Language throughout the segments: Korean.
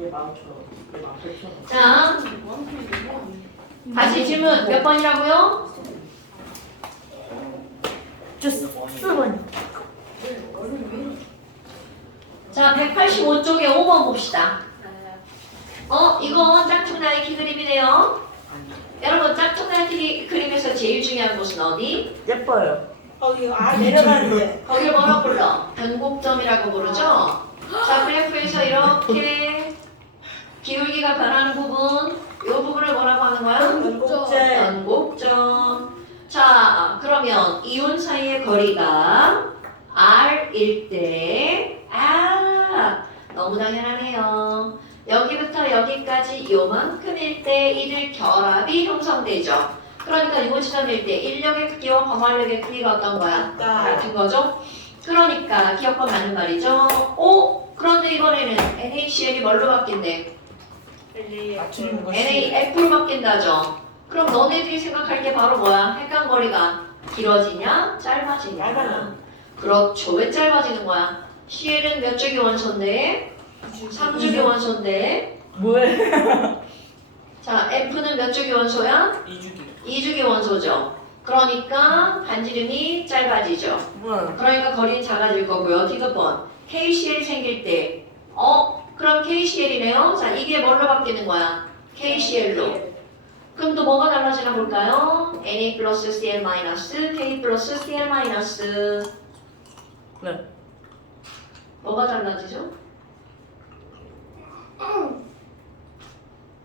얘 마음처럼 얘 마음처럼. 자, 다시 질문 몇 번이라고요? 자, 185쪽에 5번 봅시다. 이건 짝퉁 나이키 그림이네요. 여러분, 짝퉁 나이키 그림에서 제일 중요한 곳은 어디? 예뻐요. 거기 내려가는데. 거기를 뭐라고 불러? 변곡점이라고 부르죠? 자, 그래프에서 이렇게 기울기가 변하는 부분, 이 부분을 뭐라고 하는 거야? 연곡제. 변곡점. 자, 그러면 이온 사이의 거리가 R일 때, 너무 당연하네요. 여기부터 여기까지 요만큼일 때 이들 결합이 형성되죠. 그러니까 요 지점일 때 인력의 크기와 범활력의 크기가 어떤 거야? 같은 거죠? 그러니까 기억과 맞는 말이죠. 그런데 이번에는 NaCl이 뭘로 바뀐대? 맞추는 거 NaF로 바뀐다죠. 그럼 너네들이 생각할 게 바로 뭐야? 핵간거리가 길어지냐? 짧아지냐? 짧아져. 그렇죠. 왜 짧아지는 거야? Cl은 몇 주기 원소인데? 3주기 원소인데? 뭐해? 자, F는 몇 주기 원소야? 2주기. 2주기 원소죠. 그러니까 반지름이 짧아지죠. 뭐야? 그러니까 거리는 작아질 거고요. 디귿번 KCl이 생길 때 그럼 KCl이네요. 자, 이게 뭘로 바뀌는 거야? KCl로. 그럼 또 뭐가 달라지나 볼까요? Na 플러스 Cl 마이너스 K 플러스 Cl 마이너스. 네. 뭐가 달라지죠?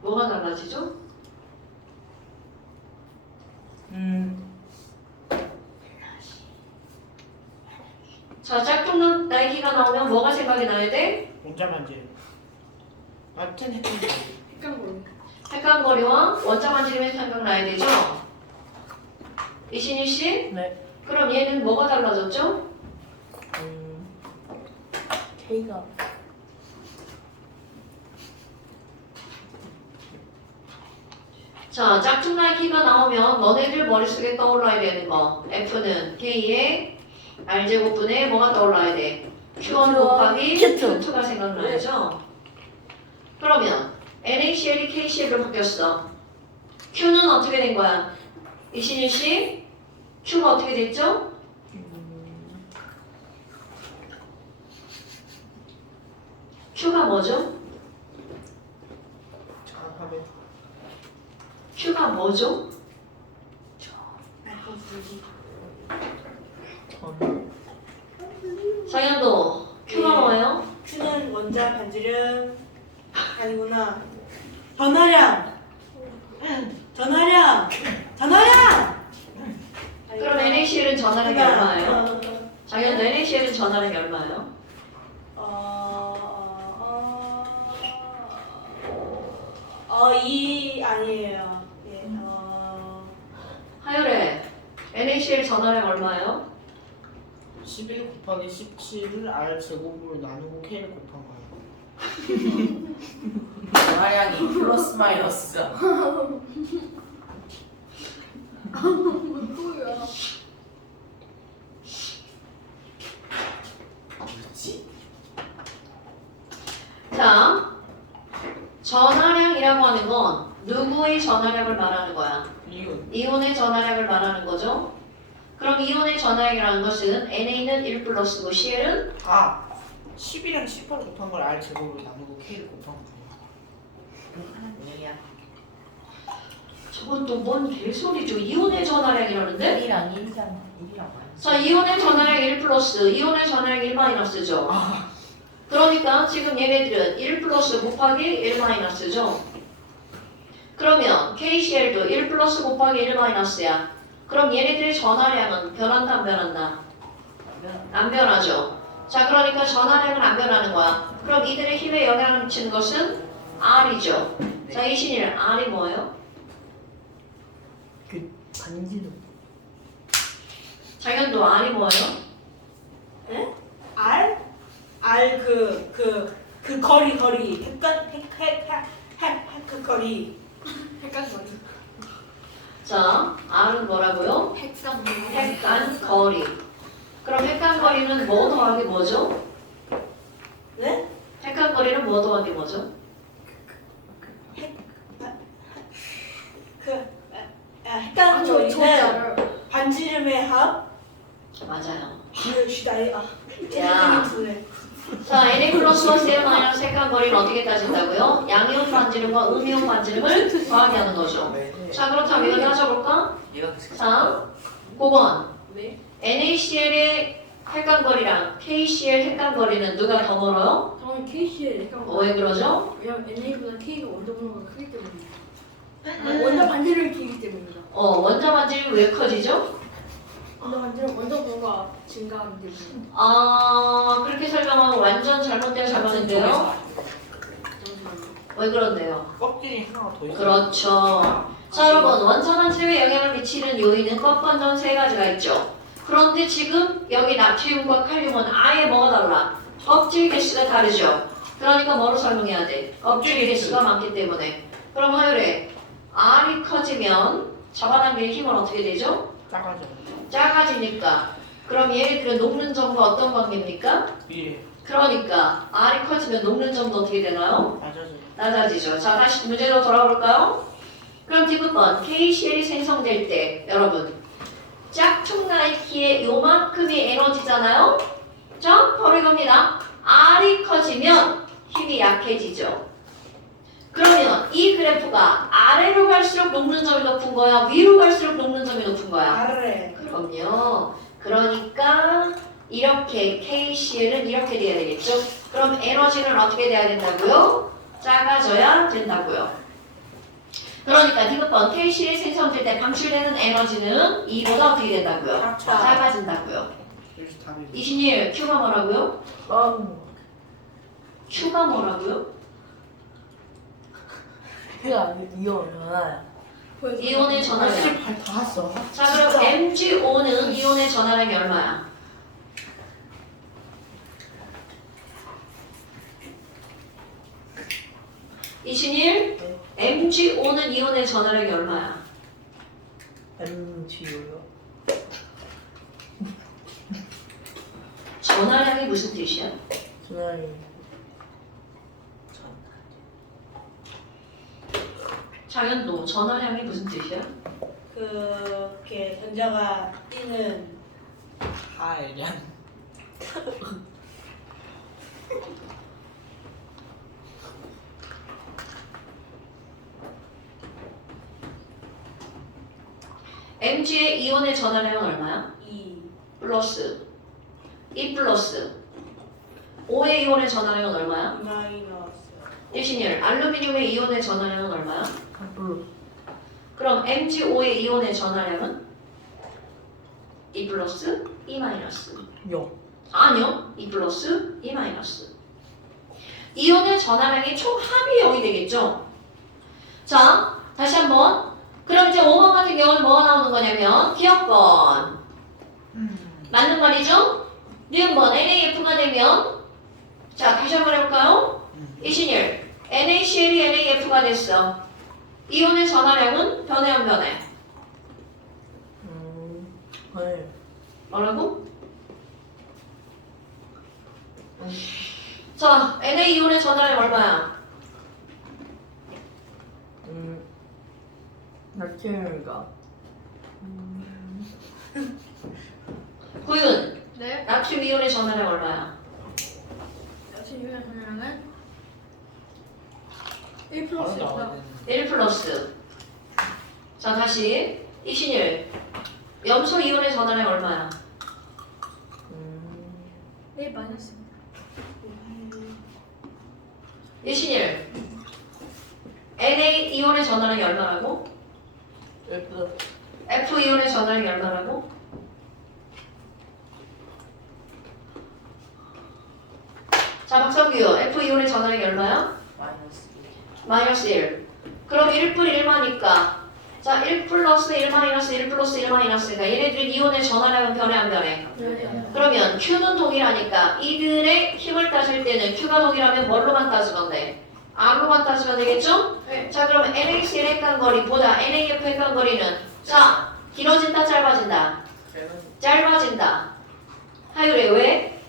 뭐가 달라지죠? 자, 짝퉁 나이키가 나오면 뭐가 생각이 나야 돼? 원자 반지. 하여튼 했던 핵간거리와 원자 반지름이 생각나야 되죠? 이신희 씨? 네. 그럼 얘는 뭐가 달라졌죠? K가. 자, 짝퉁 나이키가 나오면 너네들 머릿속에 떠올라야 되는 거 F는 K의 R제곱분에 뭐가 떠올라야 돼? Q1 곱하기 Q2가 생각나죠? 그러면 NaCl이 KCl로 바뀌었어. Q는 어떻게 된 거야? 이신일 씨? Q가 어떻게 됐죠? Q가 뭐죠? Q가 뭐죠? 장현도 Q가 뭐예요? Q는 원자 반지름 아니구나. 전하량. 그럼 NaCl은 전하량이 얼마예요? 장현도 NaCl은 전하량이 얼마예요? 이 아니에요. 예, 하열에 NaCl 전하량 얼마예요? 11 곱하기 17을 R 제곱으로 나누고 K를 곱한 거예요. 전화량이 플러스 마이너스죠. 뭐지? 자, 전하량이라고 하는 건 누구의 전하량을 말하는 거야? 이윤. 이온의 전하량을 말하는 거죠. 그럼 이온의 전하량이라는 것은 NA는 1 플러스고 CL은 11은 18을 곱한 걸 R 제곱으로 나누고 K를 곱한 거예요. 저건 또 뭔 개소리죠. 이온의 전하량이라는데? 1이랑 1이잖아. 1이랑 마이너스. 자, 이온의 전하량 1 플러스, 이온의 전하량 1 마이너스죠. 그러니까 지금 얘네들은 1 플러스 곱하기 1 마이너스죠. 그러면 KCl도 1 플러스 곱하기 1 마이너스야. 그럼 얘네들의 전하량은 변한다 안 변한다? 안 변하죠. 자, 그러니까 전하량은 안 변하는 거야. 그럼 이들의 힘에 영향을 미치는 것은 R이죠. 자, 이신일 R이 뭐예요? 반지름. 장현도 R이 뭐예요? 네? R 그 거리 그 거리. 자, R은 뭐라고요? 핵간거리. 그럼 핵간거리는 뭐 더하기 뭐죠? 네? 핵간거리는 뭐 더하기 뭐죠? 자, Na 플러스 N 마이너스 획한 거리는 어떻게 따진다고요? 양이온 반지름과 음이온 반지름을 더하게 하는 거죠. 네. 자, 그렇다면 이거 따져볼까? 얘가 자, 9번. 네. NaCl의 획간거리랑 KCl 획간거리는 누가 더 멀어요? 저는 KC에 약간 왜 그러죠? 왜냐면 NA보다 K가 원자 번호가 크기 때문입니다. 원자 반지름이 길기 때문입니다. 원자 반지름이 왜 커지죠? 원자 반지름 원자 번호가 증가하기 때문에. 그렇게 설명하면 완전 잘못된 설명인데요. 잠시만요. 왜 그런데요? 껍질이 하나 더 있어. 그렇죠. 자, 여러분, 원자 반지름에 영향을 미치는 요인은 껍번전 세 가지가 있죠. 그런데 지금 여기 나트륨과 칼륨은 아예 뭐가 달라? 껍질 개수가 다르죠. 그러니까 뭐로 설명해야 돼? 껍질 개수가 많기 때문에. 그럼 하율에 R이 커지면 잡아당길 힘은 어떻게 되죠? 작아져. 작아지니까. 그럼 얘네들은 녹는 점과 어떤 관계입니까? 미래. 그러니까 R이 커지면 녹는 점도 어떻게 되나요? 낮아져. 낮아지죠. 자, 다시 문제로 돌아볼까요? 그럼 디귿번 KCl이 생성될 때 여러분 짝퉁 나이키의 요만큼이 에너지잖아요? 자, 바로 이겁니다. R이 커지면 힘이 약해지죠. 그러면 이 그래프가 아래로 갈수록 녹는 점이 높은 거야? 위로 갈수록 녹는 점이 높은 거야? 아래. 그럼요. 그러니까 이렇게 KCl은 이렇게 돼야 되겠죠? 그럼 에너지는 어떻게 돼야 된다고요? 작아져야 된다고요. 그러니까 디귿번 KCl이 생성될 때 방출되는 에너지는 이보다 어떻게 된다고요? 작아진다고요. 여기서 답이. 이신일 Q가 뭐라고요? Q가 뭐라고요? 그가 이온 전화야. 이온의 전하량. 사실 발다 왔어. 자, 그럼 MgO는 이온의 전하량이 얼마야? 이신일 MgO는 이온의 전하량이 얼마야? MGU요. 전하량이 무슨 뜻이야? 전화리. 장현도 전하량이 무슨 뜻이야? 그렇게 전자가 뛰는 하얀. Mg의 이온의 전하량은 얼마야? 2. 플러스 2 플러스 O의 이온의 전하량은 얼마야? 마이너스. 일신일 알루미늄의 이온의 전하량은 얼마야? 블루. 그럼 MgO의 이온의 전하량은 2 플러스 2 마이너스 요. 아니요 2 플러스 2 마이너스 이온의 전하량이 총 합이 0이 되겠죠? 자 다시 한번 그럼 이제 5번 같은 경우는 뭐가 나오는 거냐면 기억번 맞는 말이죠? 니은번 NaF가 되면 자 다시 한번 해볼까요? 이신일 NaCl이 NaF가 됐어 이온의 전하량은 변해 안 변해? 네. 뭐라고? 자 Na 이온의 전하량 얼마야? 나트륨이가. 구윤 네. 나트륨 이온의 전하량 얼마야? 역시 유효한 전자량은 1 바로 플러스 나와야 6다. 되는. 1 플러스 자 다시 이신일 염소 이온의 전하량 얼마야? 1 마이너스. 이신일 Na 이온의 전하량이 얼마라고? F. F 이온의 전하량이 얼마라고? 자 박성규 F 이온의 전하량이 얼마야? 마이너스. 마이너스 1 그럼 1 플 1마니까 자 1 플러스 1 마이너스 1 플러스 1 마이너스니까 얘네들 이온의 전하량은 변해 안 변해? 그러면 Q는 동일하니까 이들의 힘을 따질 때는 Q가 동일하면 뭘로만 따지면 돼? R로만 따지면 되겠죠? 네. 자 그럼 NaCl 획간거리보다 NaF 획간거리는 자 길어진다 짧아진다? 짧아진다 하율에 왜?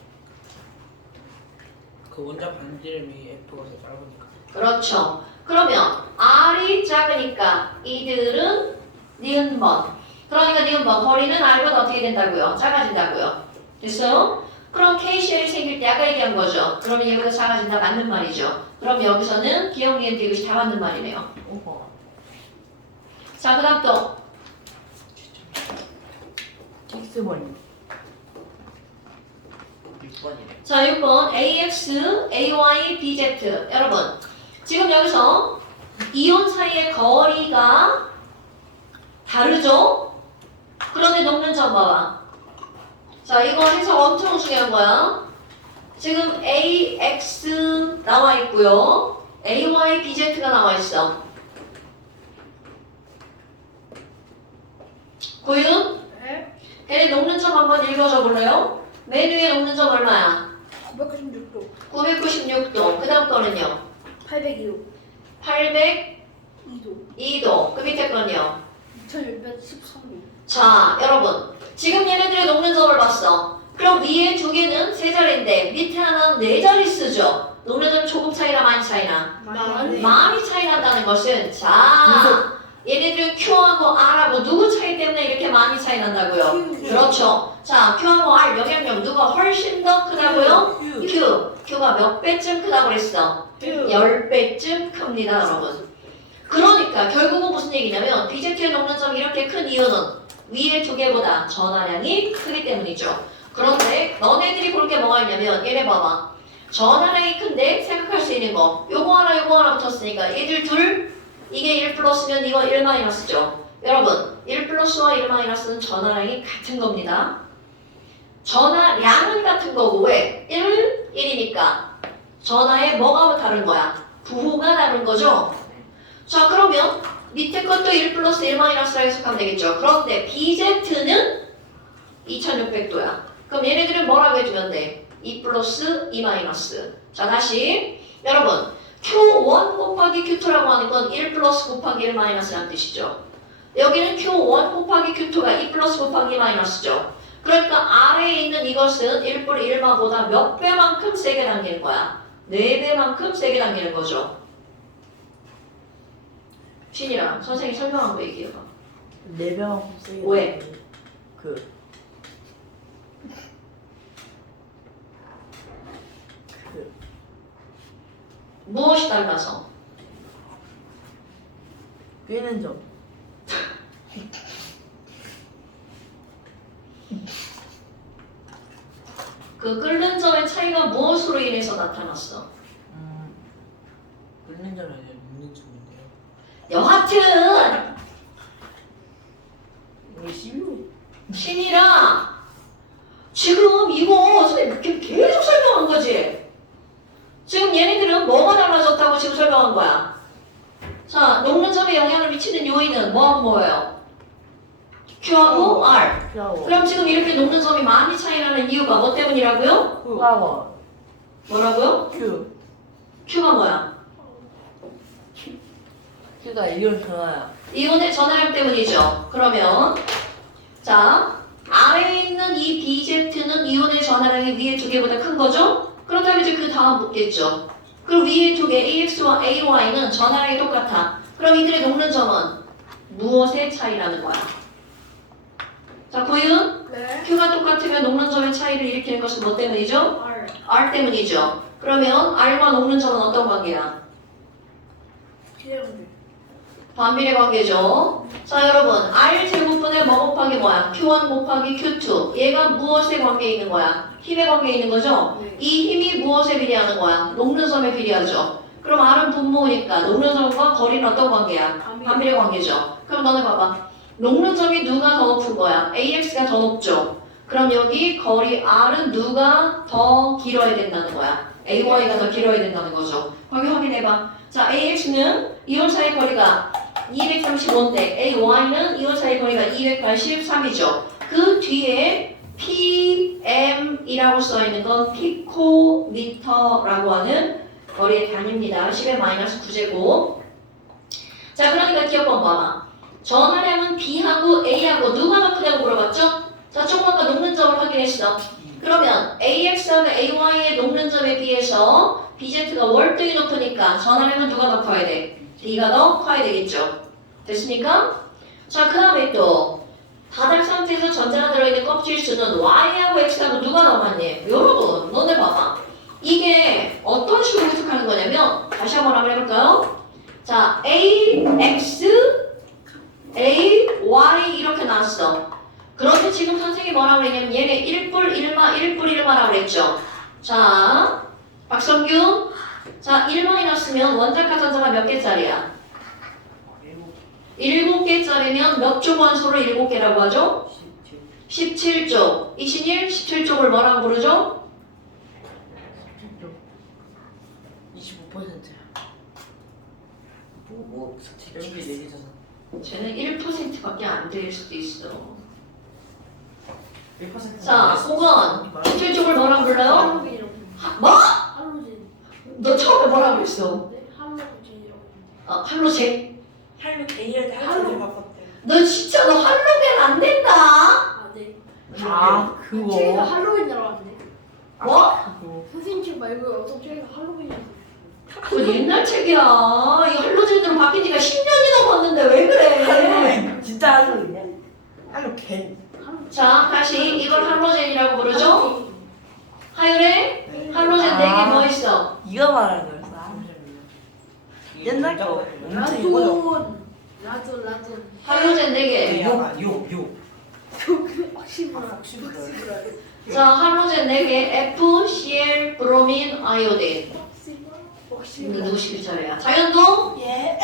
그 원자 반지름이 F가 더 짧으니까. 그렇죠 그러면 R이 작으니까 이들은 니은번 그러니까 니은번 거리는 R보다 어떻게 된다고요? 작아진다고요 됐어요? 그럼 KCL이 생길 때 아까 얘기한 거죠. 그러면 얘보다 작아진다 맞는 말이죠. 그럼 여기서는 기억 니은 이것이 다 맞는 말이네요. 오빠. 자, 그 다음 또 6번이. 6번이래. 자, 6번 AX, AY, BZ. 여러분, 지금 여기서 이온 사이의 거리가 다르죠? 그런데 녹는 점 봐봐. 자, 이거 해석 엄청 중요한 거야. 지금 AX 나와 있고요. AY, BZ가 나와 있어. 고윤? 네. 걔네 녹는 점 한번 읽어줘 볼래요? 맨 위에 녹는 점 얼마야? 996도. 996도. 그 다음 거는요? 802도. 802도. 2도. 그 밑에 거는요? 2613도. 자, 여러분. 지금 얘네들의 녹는 점을 봤어. 그럼 위에 두 개는 세 자리인데 밑에 하나는 네 자리 쓰죠. 녹는 점 조금 차이나 많이 차이나? 많이. 많이 차이 난다는 것은 자, 얘네들은 Q하고 R하고 누구 차이 때문에 이렇게 많이 차이 난다고요? Q. 그렇죠. 자, Q하고 R 영향력 누가 훨씬 더 크다고요? Q. Q가 몇 배쯤 크다고 그랬어? 10배쯤 큽니다, 여러분. 그러니까 결국은 무슨 얘기냐면 BZ의 녹는 점이 이렇게 큰 이유는 위에 두 개보다 전하량이 크기 때문이죠. 그런데 너네들이 볼 게 뭐가 있냐면 얘네 봐봐. 전하량이 큰데 생각할 수 있는 거 요거 하나 붙었으니까 얘들 둘 이게 1 플러스면 이거 1 마이너스죠. 여러분 1 플러스와 1 마이너스는 전하량이 같은 겁니다. 전하량은 같은 거고 왜? 1, 1이니까 전하의 뭐가 다른 거야? 부호가 다른 거죠. 자 그러면 밑에 것도 1 플러스 1 마이너스라 해석하면 되겠죠. 그런데 BZ는 2600도야. 그럼 얘네들은 뭐라고 해주면 돼? 2 플러스 2 마이너스. 자 다시 여러분 Q1 곱하기 Q2라고 하는 건 1 플러스 곱하기 1 마이너스라는 뜻이죠. 여기는 Q1 곱하기 Q2가 2 플러스 곱하기 2 마이너스죠. 그러니까 아래에 있는 이것은 1 플 1마보다 몇 배만큼 세게 당기는 거야? 4배만큼 세게 당기는 거죠. 신이랑 선생님이 설명한 거 얘기해봐. 4명 세게. 왜? 그 무엇이 달라서? 꿰는 점. 그 끓는 점의 차이가 무엇으로 인해서 나타났어? 끓는 점이 아니라 눕는 점인데요. 여하튼 이게 12호. 신이랑 지금 이거 선생님 계속 설명한 거지? 지금 얘네들은 뭐가 달라졌다고 지금 설명한 거야? 자, 녹는 점에 영향을 미치는 요인은 뭐하고 뭐예요? Q하고 R. 플라워. 그럼 지금 이렇게 녹는 점이 많이 차이 나는 이유가 뭐 때문이라고요? 플라워. 뭐라고요? Q. Q가 뭐야? Q가 이온 전화야. 이온의 전하량 때문이죠. 그러면 자 아래에 있는 이 BZ는 이온의 전하량이 위에 두 개보다 큰 거죠? 그렇다면 이제 그 다음 묻겠죠. 그럼 위에 두 개 AX와 AY는 전하량이 똑같아. 그럼 이들의 녹는 점은 무엇의 차이라는 거야? 자 고윤 네. Q가 똑같으면 녹는 점의 차이를 일으키는 것은 뭐 때문이죠? R. R 때문이죠. 그러면 R과 녹는 점은 어떤 관계야? 기대감들. 반비례 관계죠. 자 여러분 R 제곱분의 뭐 곱하기 뭐야? Q1 곱하기 Q2 얘가 무엇에 관계에 있는 거야? 힘에 관계에 있는 거죠? 네. 이 힘이 무엇에 비례하는 거야? 녹는 점에 비례하죠. 그럼 R은 분모니까 녹는 점과 거리는 어떤 관계야? 반비례 관계죠. 그럼 너네 봐봐. 녹는 점이 누가 더 높은 거야? AX가 더 높죠. 그럼 여기 거리 R은 누가 더 길어야 된다는 거야? AY가 더 길어야 된다는 거죠. 거기 확인해봐. 자 AX는 이온 사이 거리가 235인데 AY는 이온 사이 거리가 283이죠. 그 뒤에 PM이라고 써있는 건 피코미터라고 하는 거리의 단위입니다. 10의 마이너스 9제곱. 자 그러니까 기억번 봐봐. 전하량은 B하고 A하고 누가 더 크다고 물어봤죠? 자 조금 아까 녹는 점을 확인했어. 그러면 AX하고 AY의 녹는 점에 비해서 BZ가 월등히 높으니까 전하량은 누가 더 커야 돼? B가 더 커야 되겠죠. 됐습니까? 자 그 다음에 또 닫은 상태에서 전자가 들어있는 껍질 수는 Y하고 X하고 누가 남았니? 여러분, 너네 봐봐. 이게 어떤 식으로 해석하는 거냐면 다시 한번 해볼까요? 자, A, X, A, Y 이렇게 나왔어. 그런데 지금 선생님이 뭐라고 그랬냐면 얘네 1뿔 1마, 1뿔 1마라고 그랬죠. 자, 박성균. 자, 1번이 났으면 원자카 전자가 몇 개짜리야? 7개짜리면 몇 쪽 원소를 7개라고 하죠? 17쪽. 이신일 17쪽을 뭐라고 부르죠? 25%야. 뭐 여기 4개잖아. 쟤는 1%밖에 안 될 수도 있어. 1% 자, 5번. 17쪽을 뭐라고 불러요? 할로겐이라고. 뭐? 할로겐. 너 처음에 뭐라고 했어? 네, 할로겐이라고. 할로젠? 할로 개이할 때 할로. 할로 바꿨대. 너 진짜 너 할로겐 안 된다. 아, 네. 아, 책에서 그거. 할로겐이라고 하는데. 뭐? 그거. 선생님 책 말고 어떤 책에서 할로겐이라고. 그건 옛날 책이야. 이 할로젠으로 바뀐 지가 10년이 넘었는데 왜 그래? 할로윈. 진짜 할로윈이야? 할로 겐. 자, 다시 이걸 할로젠이라고 부르죠? 하율에 할로젠 4개 뭐 있어? 이거 말하는 거였어. 옛날 거. 엄청 이거죠. 라돈. 할로젠 4개. 요. 확실한. 자, 할로젠 4개. F, Cl, 브로민, 아이오딘. 이거 누구 시킬 차례야? 자연도? 예.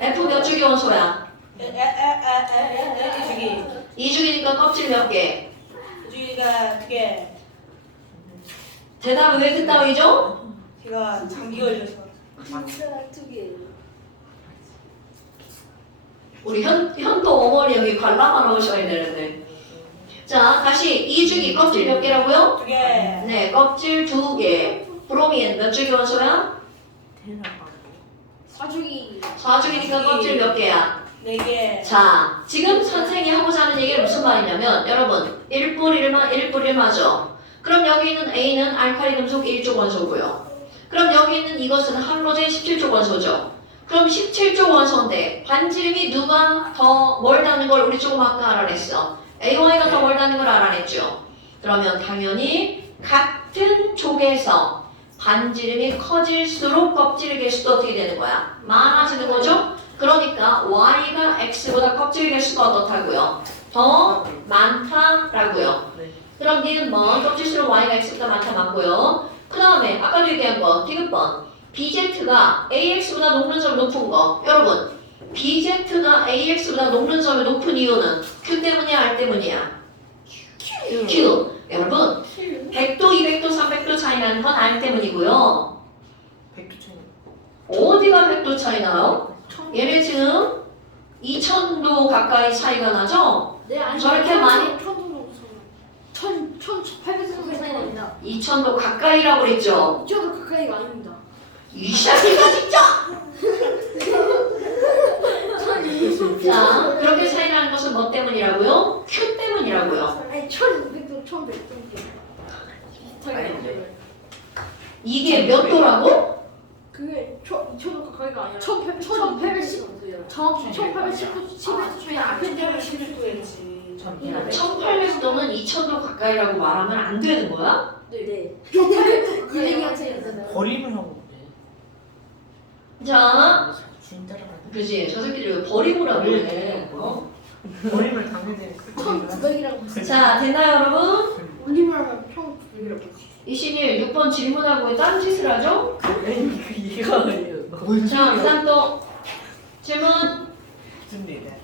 F 몇 주기 원소야? 주기. 2주기니까 껍질 몇 개? 주기가 되게 대답이 왜 그따위죠? 제가 감기 걸려서. 진짜 두 개. 우리 현도 어머니 여기 관람하러 오셔야 되는데. 자, 다시 2주기 껍질 몇 개라고요? 두 개. 네, 껍질 2개. 브로민 몇 주기 원소야? 사주기. 4주기니까 껍질 몇 개야? 네 개. 자, 지금 선생이 하고자 하는 얘기가 무슨 말이냐면 여러분 1뿔 1마 1뿔 1마죠. 그럼 여기 있는 A는 알칼리 금속 1쪽 원소고요. 그럼 여기 있는 이것은 할로젠 17쪽 원소죠. 그럼 17쪽 원소인데 반지름이 누가 더 멀다는 걸 우리 조금 아까 알아냈어. AY가 더 멀다는 걸 알아냈죠. 그러면 당연히 같은 쪽에서 반지름이 커질수록 껍질 개수도 어떻게 되는 거야? 많아지는 거죠? 그러니까 Y가 X보다 껍질 개수가 어떻다고요? 더 많다라고요. 네. 그럼 니은 번 껍질수록 Y가 X보다 많다 맞고요. 그 다음에 아까도 얘기한 거 디귿번 BZ가 AX보다 녹는 점이 높은 거. 여러분 BZ가 AX보다 녹는 점이 높은 이유는 Q 때문이야 R 때문이야? Q. 여러분 100도, 200도, 300도 차이 나는 건 R 때문이고요. 100도 차이. 어디가 100도 차이 나요? 얘네 지금 2000도 가까이 차이가 나죠? 네, 아니. 저렇게 많이- 1800도 차이 납니다. 2000도 가까이라고 그랬죠? 2천도 가까이가 아닙니다. 이 샤키가 진짜! 자, 그렇게 차이 나는 것은 뭐 때문이라고요? Q 때문이라고요. 아니 1200도 1100도 비슷하게 나와요. 이게 몇 도라고? 그게 2천도 가까이가 아니라 1810 정확히 1810도 700도 차이 앞에 때문에 10도였지. 1800도는 2000도 가까이라고 말하면 안 되는 거야? 네. 1800도 가까이가 차이 나잖아요. 버림을 하고 자, 진짜로 그지? 저 새끼들 왜 버리고라고 해? 어? 버림을 당해야 1900이라고 했어요. 자, 됐나요, 여러분? 올림을 하면 1900이라고 했어요. 이신일 6번 질문하고 왜 다른 짓을 하죠? 이거 자, 그 다음 또 질문. 좋습니다.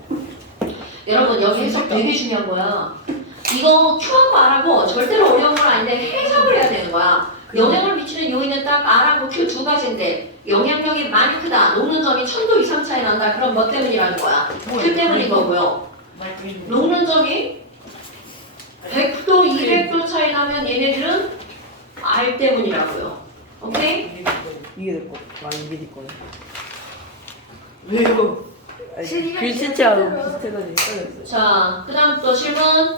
여러분 여기 해석 되게 중요한 거야. 이거 큐하고 R하고 절대로 어려운 건 아닌데 해석을 해야 되는 거야. 영향을 미치는 요인은 딱 R하고 Q 두 가지인데 영향력이 많이 크다. 녹는 점이 1000도 이상 차이 난다. 그럼 뭐 때문이라는 거야? Q 때문인 거고요. 녹는 점이 100도, 200도 차이 나면 얘네들은 R 때문이라고요. 오케이? 이게 내 거. 아, 이게 네 거야. 왜요? 글씨체하고 비슷해가지고 헷갈렸어요. 자, 그 다음 또 질문.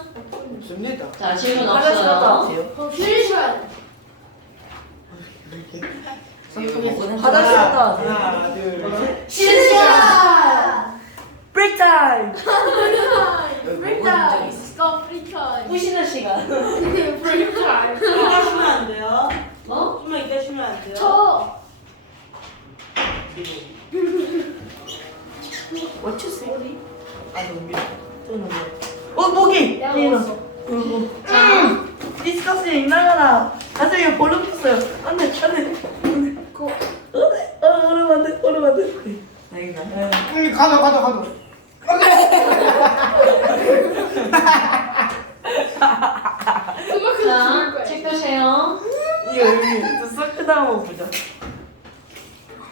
좋습니다. 자, 질문 화장실 갔다 없어요. 왔어요. 그럼 휴일시간 화장실 갔다 왔어요. 하나, 둘, 셋. 쉬는 시간 브레이크 타임! 프리타이스 프리타이스 부시는 시간. 프리타이스 이따 쉬면 안 돼요? 뭐? 좀만 이따 쉬면 안 돼요? 저 What you say? 아 너무 모기! 내가 리나. 먹었어. 자, 디스커스에 나가라. 가슴이 볼록 폈어요. 안돼 그거 얼음 안돼 얼음 안돼. 다행이다. 가자. 그만큼 자, 죽을 거야. 책 펴세요. 이거 여기 서크다 한번 보자.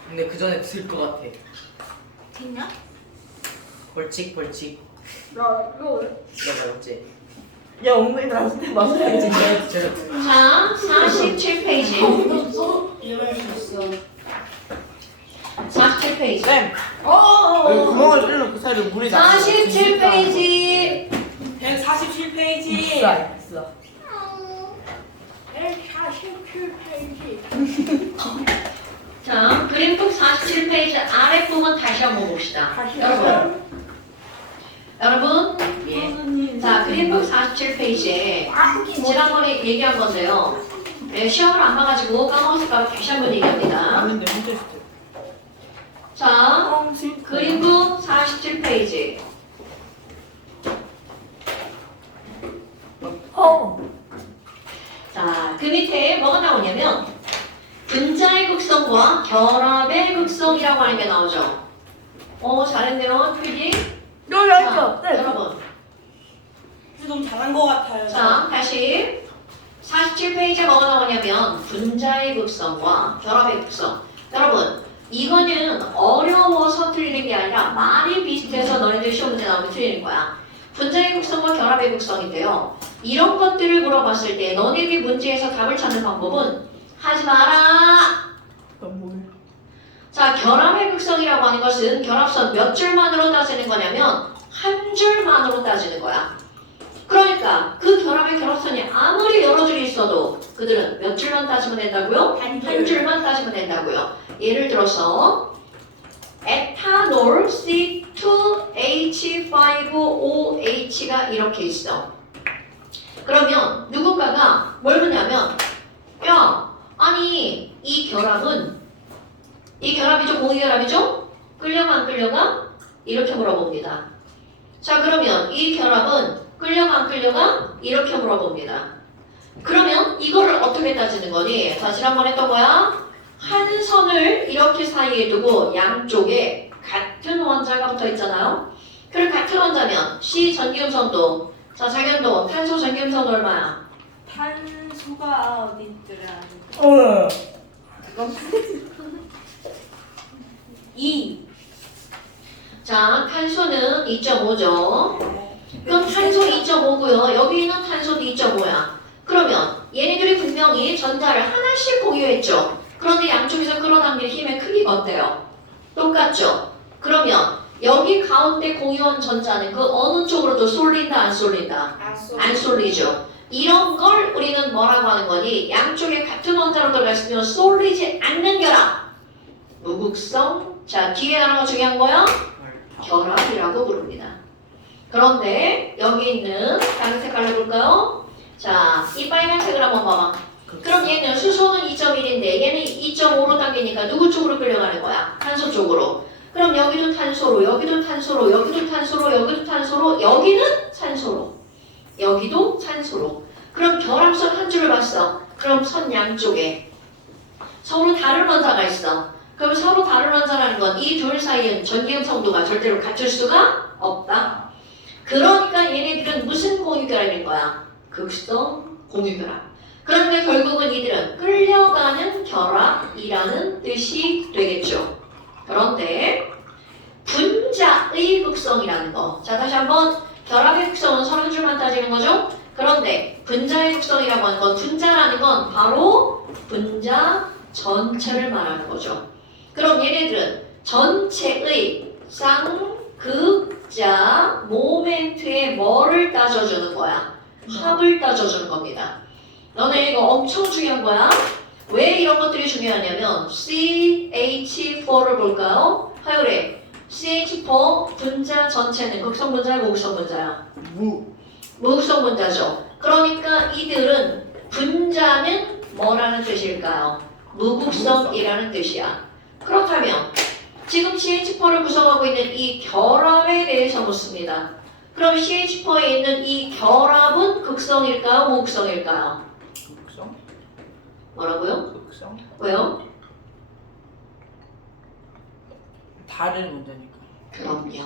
근데 그 전에 들 것 같아. 됐냐? 벌칙. 나 이거 왜? 내가 어째. 야 엉덩이 나한테 맞아야지. 제가 자, 47페이지. 없어? 이해할 수 있어. 47페이지. 쌤. 어. 구멍을 뚫는 그 사이로 물이 나. 47페이지. 147페이지. 비싸. 147페이지. 자, 그림북 47페이지 아랫부분 다시 한번 봅시다. 여러분, 예. 자, 그림북 47페이지에 지난번에 얘기한 건데요. 네, 시험을 안 봐가지고 까먹었을까 봐 다시 한번 얘기합니다. 아는데 혼자 있을 때. 자, 그림북 47페이지. 자, 그 밑에 뭐가 나오냐면 분자의 극성과 결합의 극성이라고 하는 게 나오죠. 잘했네요, PD. 여기 앉아. 네. 여러분. 너무 잘한 것 같아요. 자, 다시 47페이지에 뭐가 나오냐면 분자의 극성과 결합의 극성. 여러분, 이거는 어려워서 틀리는 게 아니라 말이 비슷해서 너희들 시험 문제 나오면 틀리는 거야. 분자의 극성과 결합의 극성인데요. 이런 것들을 물어봤을 때 너네들이 문제에서 답을 찾는 방법은 하지 마라. 자, 결합의 극성이라고 하는 것은 결합선 몇 줄만으로 따지는 거냐면 한 줄만으로 따지는 거야. 그러니까 그 결합의 결합선이 아무리 여러 줄이 있어도 그들은 몇 줄만 따지면 된다고요? 한 줄만 따지면 된다고요. 예를 들어서 에탄올 C2H5OH가 이렇게 있어. 그러면 누군가가 뭘 묻냐면 야, 아니 이 결합이죠? 공유결합이죠? 끌려가 안 끌려가? 이렇게 물어봅니다. 자, 그러면 이 결합은 끌려가 안 끌려가? 이렇게 물어봅니다. 그러면 이거를 어떻게 따지는 거니? 자, 지난번에 했던 거야. 한 선을 이렇게 사이에 두고 양쪽에 같은 원자가 붙어 있잖아요. 그리고 같은 원자면 C 전기음성도, 자, 장현도 탄소 전기음성도 얼마야? 탄소가 어디 있더라? 그건 2. 자, 탄소는 2.5죠. 그럼 탄소 2.5고요. 여기 있는 탄소도 2.5야. 그러면 얘네들이 분명히 전자를 하나씩 공유했죠. 그런데 양쪽에서 끌어당기는 힘의 크기가 어때요? 똑같죠? 그러면 여기 가운데 공유한 전자는 그 어느 쪽으로도 쏠린다 안 쏠린다? 안 쏠리죠. 이런 걸 우리는 뭐라고 하는 거니? 양쪽에 같은 원자로 들어갔으면 쏠리지 않는 결합. 무극성. 자, 뒤에 하나가 중요한 거야? 결합이라고 부릅니다. 그런데 여기 있는 다른 색깔 해볼까요? 자, 이 빨간색을 한번 봐봐. 그럼 얘는 수소는 2.1인데 얘는 2.5로 당기니까 누구 쪽으로 끌려가는 거야? 탄소 쪽으로. 그럼 여기도 탄소로, 여기도 탄소로, 여기도 탄소로, 여기도 탄소로, 여기는 산소로, 여기도 산소로. 그럼 결합선 한 줄을 봤어. 그럼 선 양쪽에 서로 다른 원자가 있어. 그럼 서로 다른 원자라는 건 이 둘 사이엔 전기음성도가 절대로 같을 수가 없다. 그러니까 얘네들은 무슨 공유결합인 거야? 극성 공유결합. 그런데 결국은 이들은 끌려가는 결합이라는 뜻이 되겠죠. 그런데 분자의 극성이라는 거. 자, 다시 한번 결합의 극성은 서로 한 줄만 따지는 거죠. 그런데 분자의 극성이라고 하는 건 분자라는 건 바로 분자 전체를 말하는 거죠. 그럼 얘네들은 전체의 쌍극자 모멘트의 뭐를 따져주는 거야? 합을 따져주는 겁니다. 너네 이거 엄청 중요한 거야. 왜 이런 것들이 중요하냐면 CH4를 볼까요? 하율에 CH4 분자 전체는 극성 분자야, 무극성 분자야? 무. 무극성 분자죠. 그러니까 이들은 분자는 뭐라는 뜻일까요? 무극성이라는 뜻이야. 그렇다면 지금 CH4를 구성하고 있는 이 결합에 대해서 묻습니다. 그럼 CH4에 있는 이 결합은 극성일까요? 무극성일까요? 극성? 뭐라고요? 극성? 왜요? 다른 문제니까. 그럼요.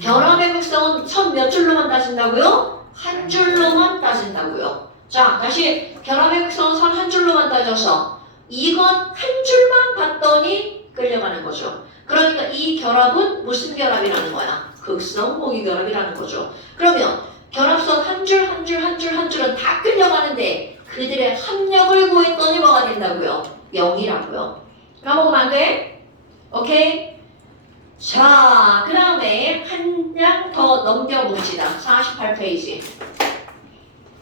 결합의 극성은 선 몇 줄로만 따진다고요? 한 줄로만 따진다고요. 자, 다시 결합의 극성은 선 한 줄로만 따져서 이건 한 줄만 봤더니 끌려가는 거죠. 그러니까 이 결합은 무슨 결합이라는 거야? 극성 공유 결합이라는 거죠. 그러면 결합선 한 줄 한 줄 한 줄 한 줄은 다 끌려가는데 그들의 합력을 구했더니 뭐가 된다고요? 0이라고요. 까먹으면 안 돼? 오케이? 자, 그 다음에 한 장 더 넘겨봅시다. 48페이지.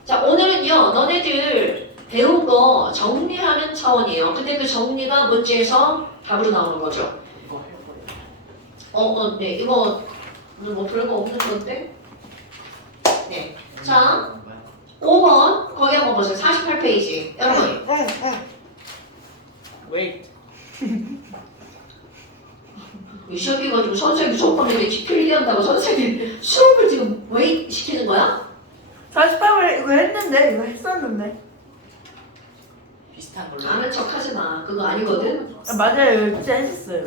자, 오늘은요, 너네들 배운 거 정리하는 차원이에요. 근데 그 정리가 문제에서 답으로 나오는 거죠. 이거 해버려. 네, 이거 뭐 별거 없는 건데? 네. 자, 5번, 거기 한번 보세요. 48페이지. 여러분, Wait. 이 시험해가지고 선생님이 저번에 필기한다고 선생님 수업을 지금 왜 시키는 거야? 48을 이거 했는데 이거 했었는데. 비슷한 걸로. 아는 척 하지 마. 그거 아니거든? 아, 맞아요. 이거 진짜 했었어요.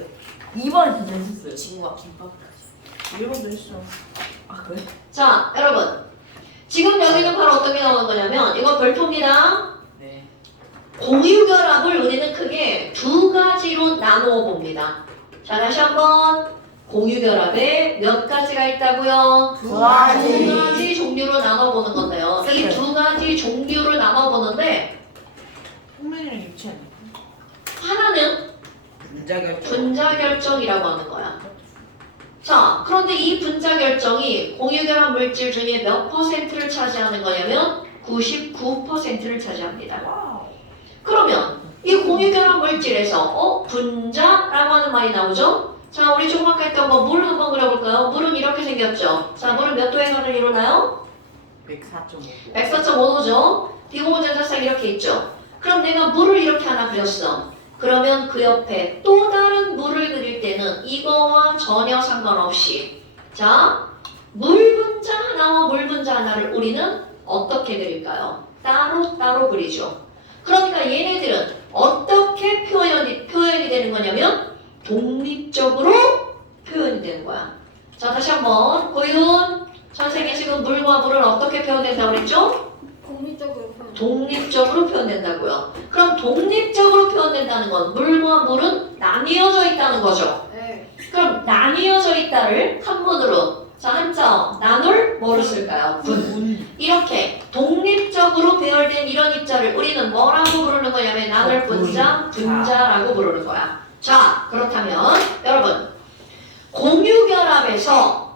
2번 진짜 했었어요. 친구가 김밥. 1번도 했어. 아 그래? 자, 여러분. 지금 여기는 바로 어떤 게 나오는 거냐면, 이거 별표입니다. 네. 공유결합을 우리는 크게 두 가지로 나누어 봅니다. 자, 다시 한번. 공유결합에 몇 가지가 있다고요? 두 가지. 두 가지 종류로 나눠보는 건데요. 이 두 가지 종류를 나눠보는데, 홍면이랑 유치원. 하나는 분자결정. 분자결정이라고 하는 거야. 자, 그런데 이 분자결정이 공유결합 물질 중에 몇 퍼센트를 차지하는 거냐면 99%를 차지합니다. 와우. 그러면 이 공유결합 물질에서 분자라고 하는 말이 나오죠? 자, 우리 조금 아까 했던 거 물 한번 그려볼까요? 물은 이렇게 생겼죠? 자, 물은 몇 도의 선을 이루나요? 104.5. 104.5도죠? 비공유전자상 이렇게 있죠? 그럼 내가 물을 이렇게 하나 그렸어. 그러면 그 옆에 또 다른 물을 그릴 때는 이거와 전혀 상관없이 자, 물 분자 하나와 물 분자 하나를 우리는 어떻게 그릴까요? 따로 그리죠. 그러니까 얘네들은 어떻게 표현이 되는 거냐면 독립적으로 표현이 되는 거야. 자, 다시 한번 고윤 선생님이 지금 물과 물을 어떻게 표현된다고 그랬죠? 공립적으로 표현. 독립적으로 표현된다고요. 그럼 독립적으로 표현된다는 건 물과 물은 나뉘어져 있다는 거죠. 네. 그럼 나뉘어져 있다를 한문으로 자 한자 나눌 뭐로 쓸까요? 분. 이렇게 독립적으로 배열된 이런 입자를 우리는 뭐라고 부르는 거냐면 나눌 분자라고 부르는 거야. 자, 그렇다면 여러분 공유결합에서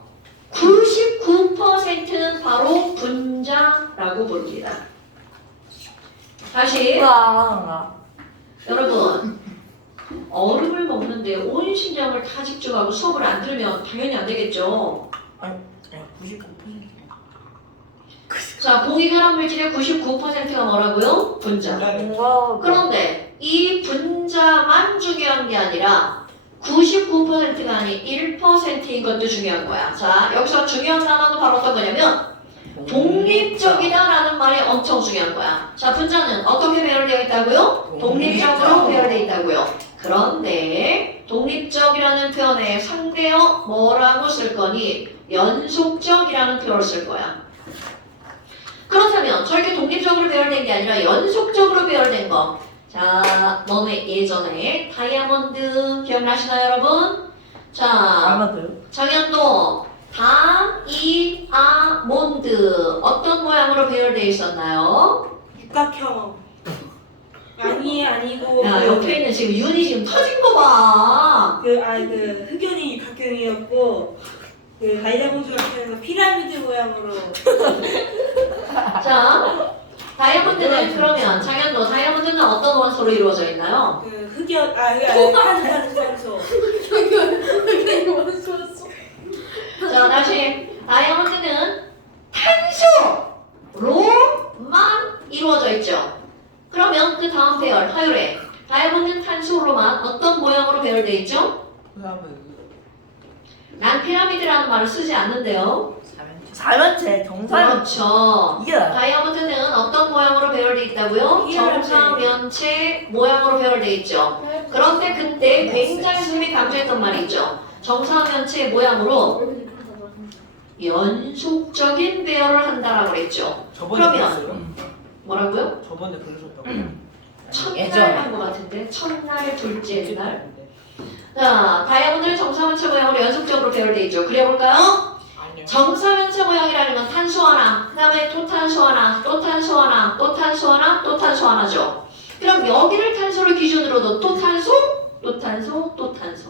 99%는 바로 분자라고 부릅니다. 다시 와. 여러분 얼음을 먹는데 온 신경을 다 집중하고 수업을 안 들으면 당연히 안 되겠죠. 99%. 자, 공유결합 물질의 99%가 뭐라고요? 분자. 와. 그런데 이 분자만 중요한 게 아니라 99%가 아닌 1%인 것도 중요한 거야. 자, 여기서 중요한 단어는 바로 어떤 거냐면 독립적이다라는 말이 엄청 중요한 거야. 자, 분자는 어떻게 배열되어 있다고요? 독립적으로 배열되어 있다고요. 그런데 독립적이라는 표현에 상대어 뭐라고 쓸 거니? 연속적이라는 표현을 쓸 거야. 그렇다면 저렇게 독립적으로 배열된 게 아니라 연속적으로 배열된 거. 자, 너네 예전에 다이아몬드 기억나시나요, 여러분? 자, 아마도요? 정현도 다이아몬드 어떤 모양으로 배열되어 있었나요? 육각형. 아니고 야, 옆에 있는 지금 윤이 지금 터진 거 봐. 그 흑연이 육각형이었고 그 다이아몬드 같은 경우는 피라미드 모양으로. 자, 다이아몬드는 그러면 장현도 다이아몬드는 어떤 원소로 이루어져 있나요? 그 흑연 그게 아니라 탄소. 이거 원소였어. 배열돼 있죠? 난 피라미드라는 말을 쓰지 않는데요. 사면체 정사면 그렇죠. 이게 다이아몬드는 어떤 모양으로 배열돼 있다고요? 정사면체 모양으로 배열돼 있죠. 그런데 그때 굉장히 선생님이 강조했던 말이 있죠. 정사면체 모양으로 연속적인 배열을 한다라고 그랬죠. 저번에 그러면 불렀어요? 뭐라고요? 저번에 부르셨다고. 첫날 한 것 같은데 첫날 둘째 날. 자, 다이아몬드는 정사면체 모양으로 연속적으로 배열돼 있죠. 그려볼까요? 아니요. 정사면체 모양이라는 건 탄소 하나, 그 다음에 또 탄소 하나, 또 탄소 하나, 또 탄소 하나, 또 탄소 하나죠. 그럼 여기를 탄소를 기준으로도 또 탄소, 또 탄소, 또 탄소.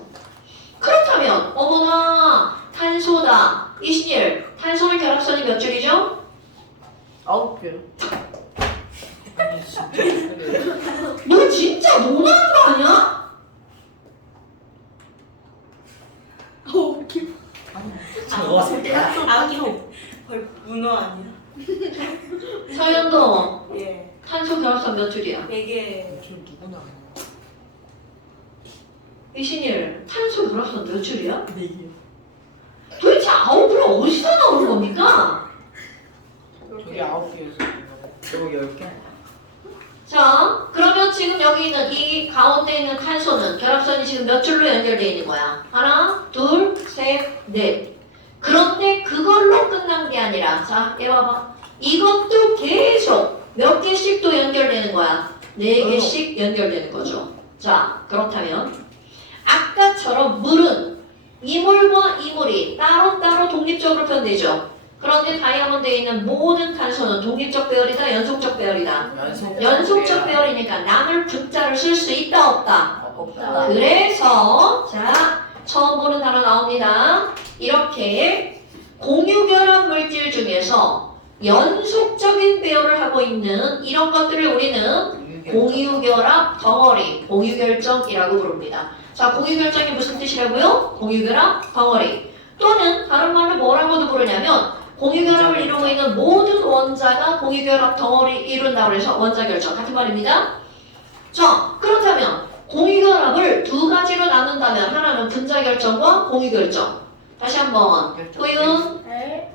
그렇다면 어머나 탄소다. 이신일, 탄소의 결합선이 몇 줄이죠? 9개. 아니 진짜. 그래. 너 진짜 너무하는 거 아니야? 저거 새끼야. 아기호 거의 문어 아니야? 서현도 예. 탄소 결합선 몇 줄이야? 되게 지금 누구나 아니야. 이신일, 탄소 결합선 몇 줄이야? 4개. 도대체 9을 어디서 나오는 겁니까? 저기 9개였어. 저거 10개. 자, 그러면 지금 여기 있는 이 가운데 있는 탄소는 결합선이 지금 몇 줄로 연결되어 있는 거야? 하나, 둘, 셋, 넷. 그런데 그걸로 끝난 게 아니라, 자, 얘 봐봐. 이것도 계속 몇 개씩 또 연결되는 거야? 4개씩 연결되는 거죠. 자, 그렇다면 아까처럼 물은 이물과 이물이 따로따로 독립적으로 표현되죠. 그런데 다이아몬드에 있는 모든 탄소는 독립적 배열이다, 연속적 배열이다. 연속적 배열이니까 남을 분자를 쓸 수 있다, 없다? 없다. 그래서 자, 처음 보는 단어 나옵니다. 이렇게 공유결합 물질 중에서 연속적인 배열을 하고 있는 이런 것들을 우리는 공유결합 덩어리, 공유결정이라고 부릅니다. 자, 공유결정이 무슨 뜻이라고요? 공유결합 덩어리. 또는 다른 말로 뭐라고도 부르냐면 공유결합을 이루고 있는 모든 원자가 공유결합 덩어리 이룬다고 해서 원자결정 같은 말입니다. 자, 그렇다면 공유결합을 두 가지로 나눈다면 하나는 분자결정과 공유결정. 다시 한번 호윤, 네.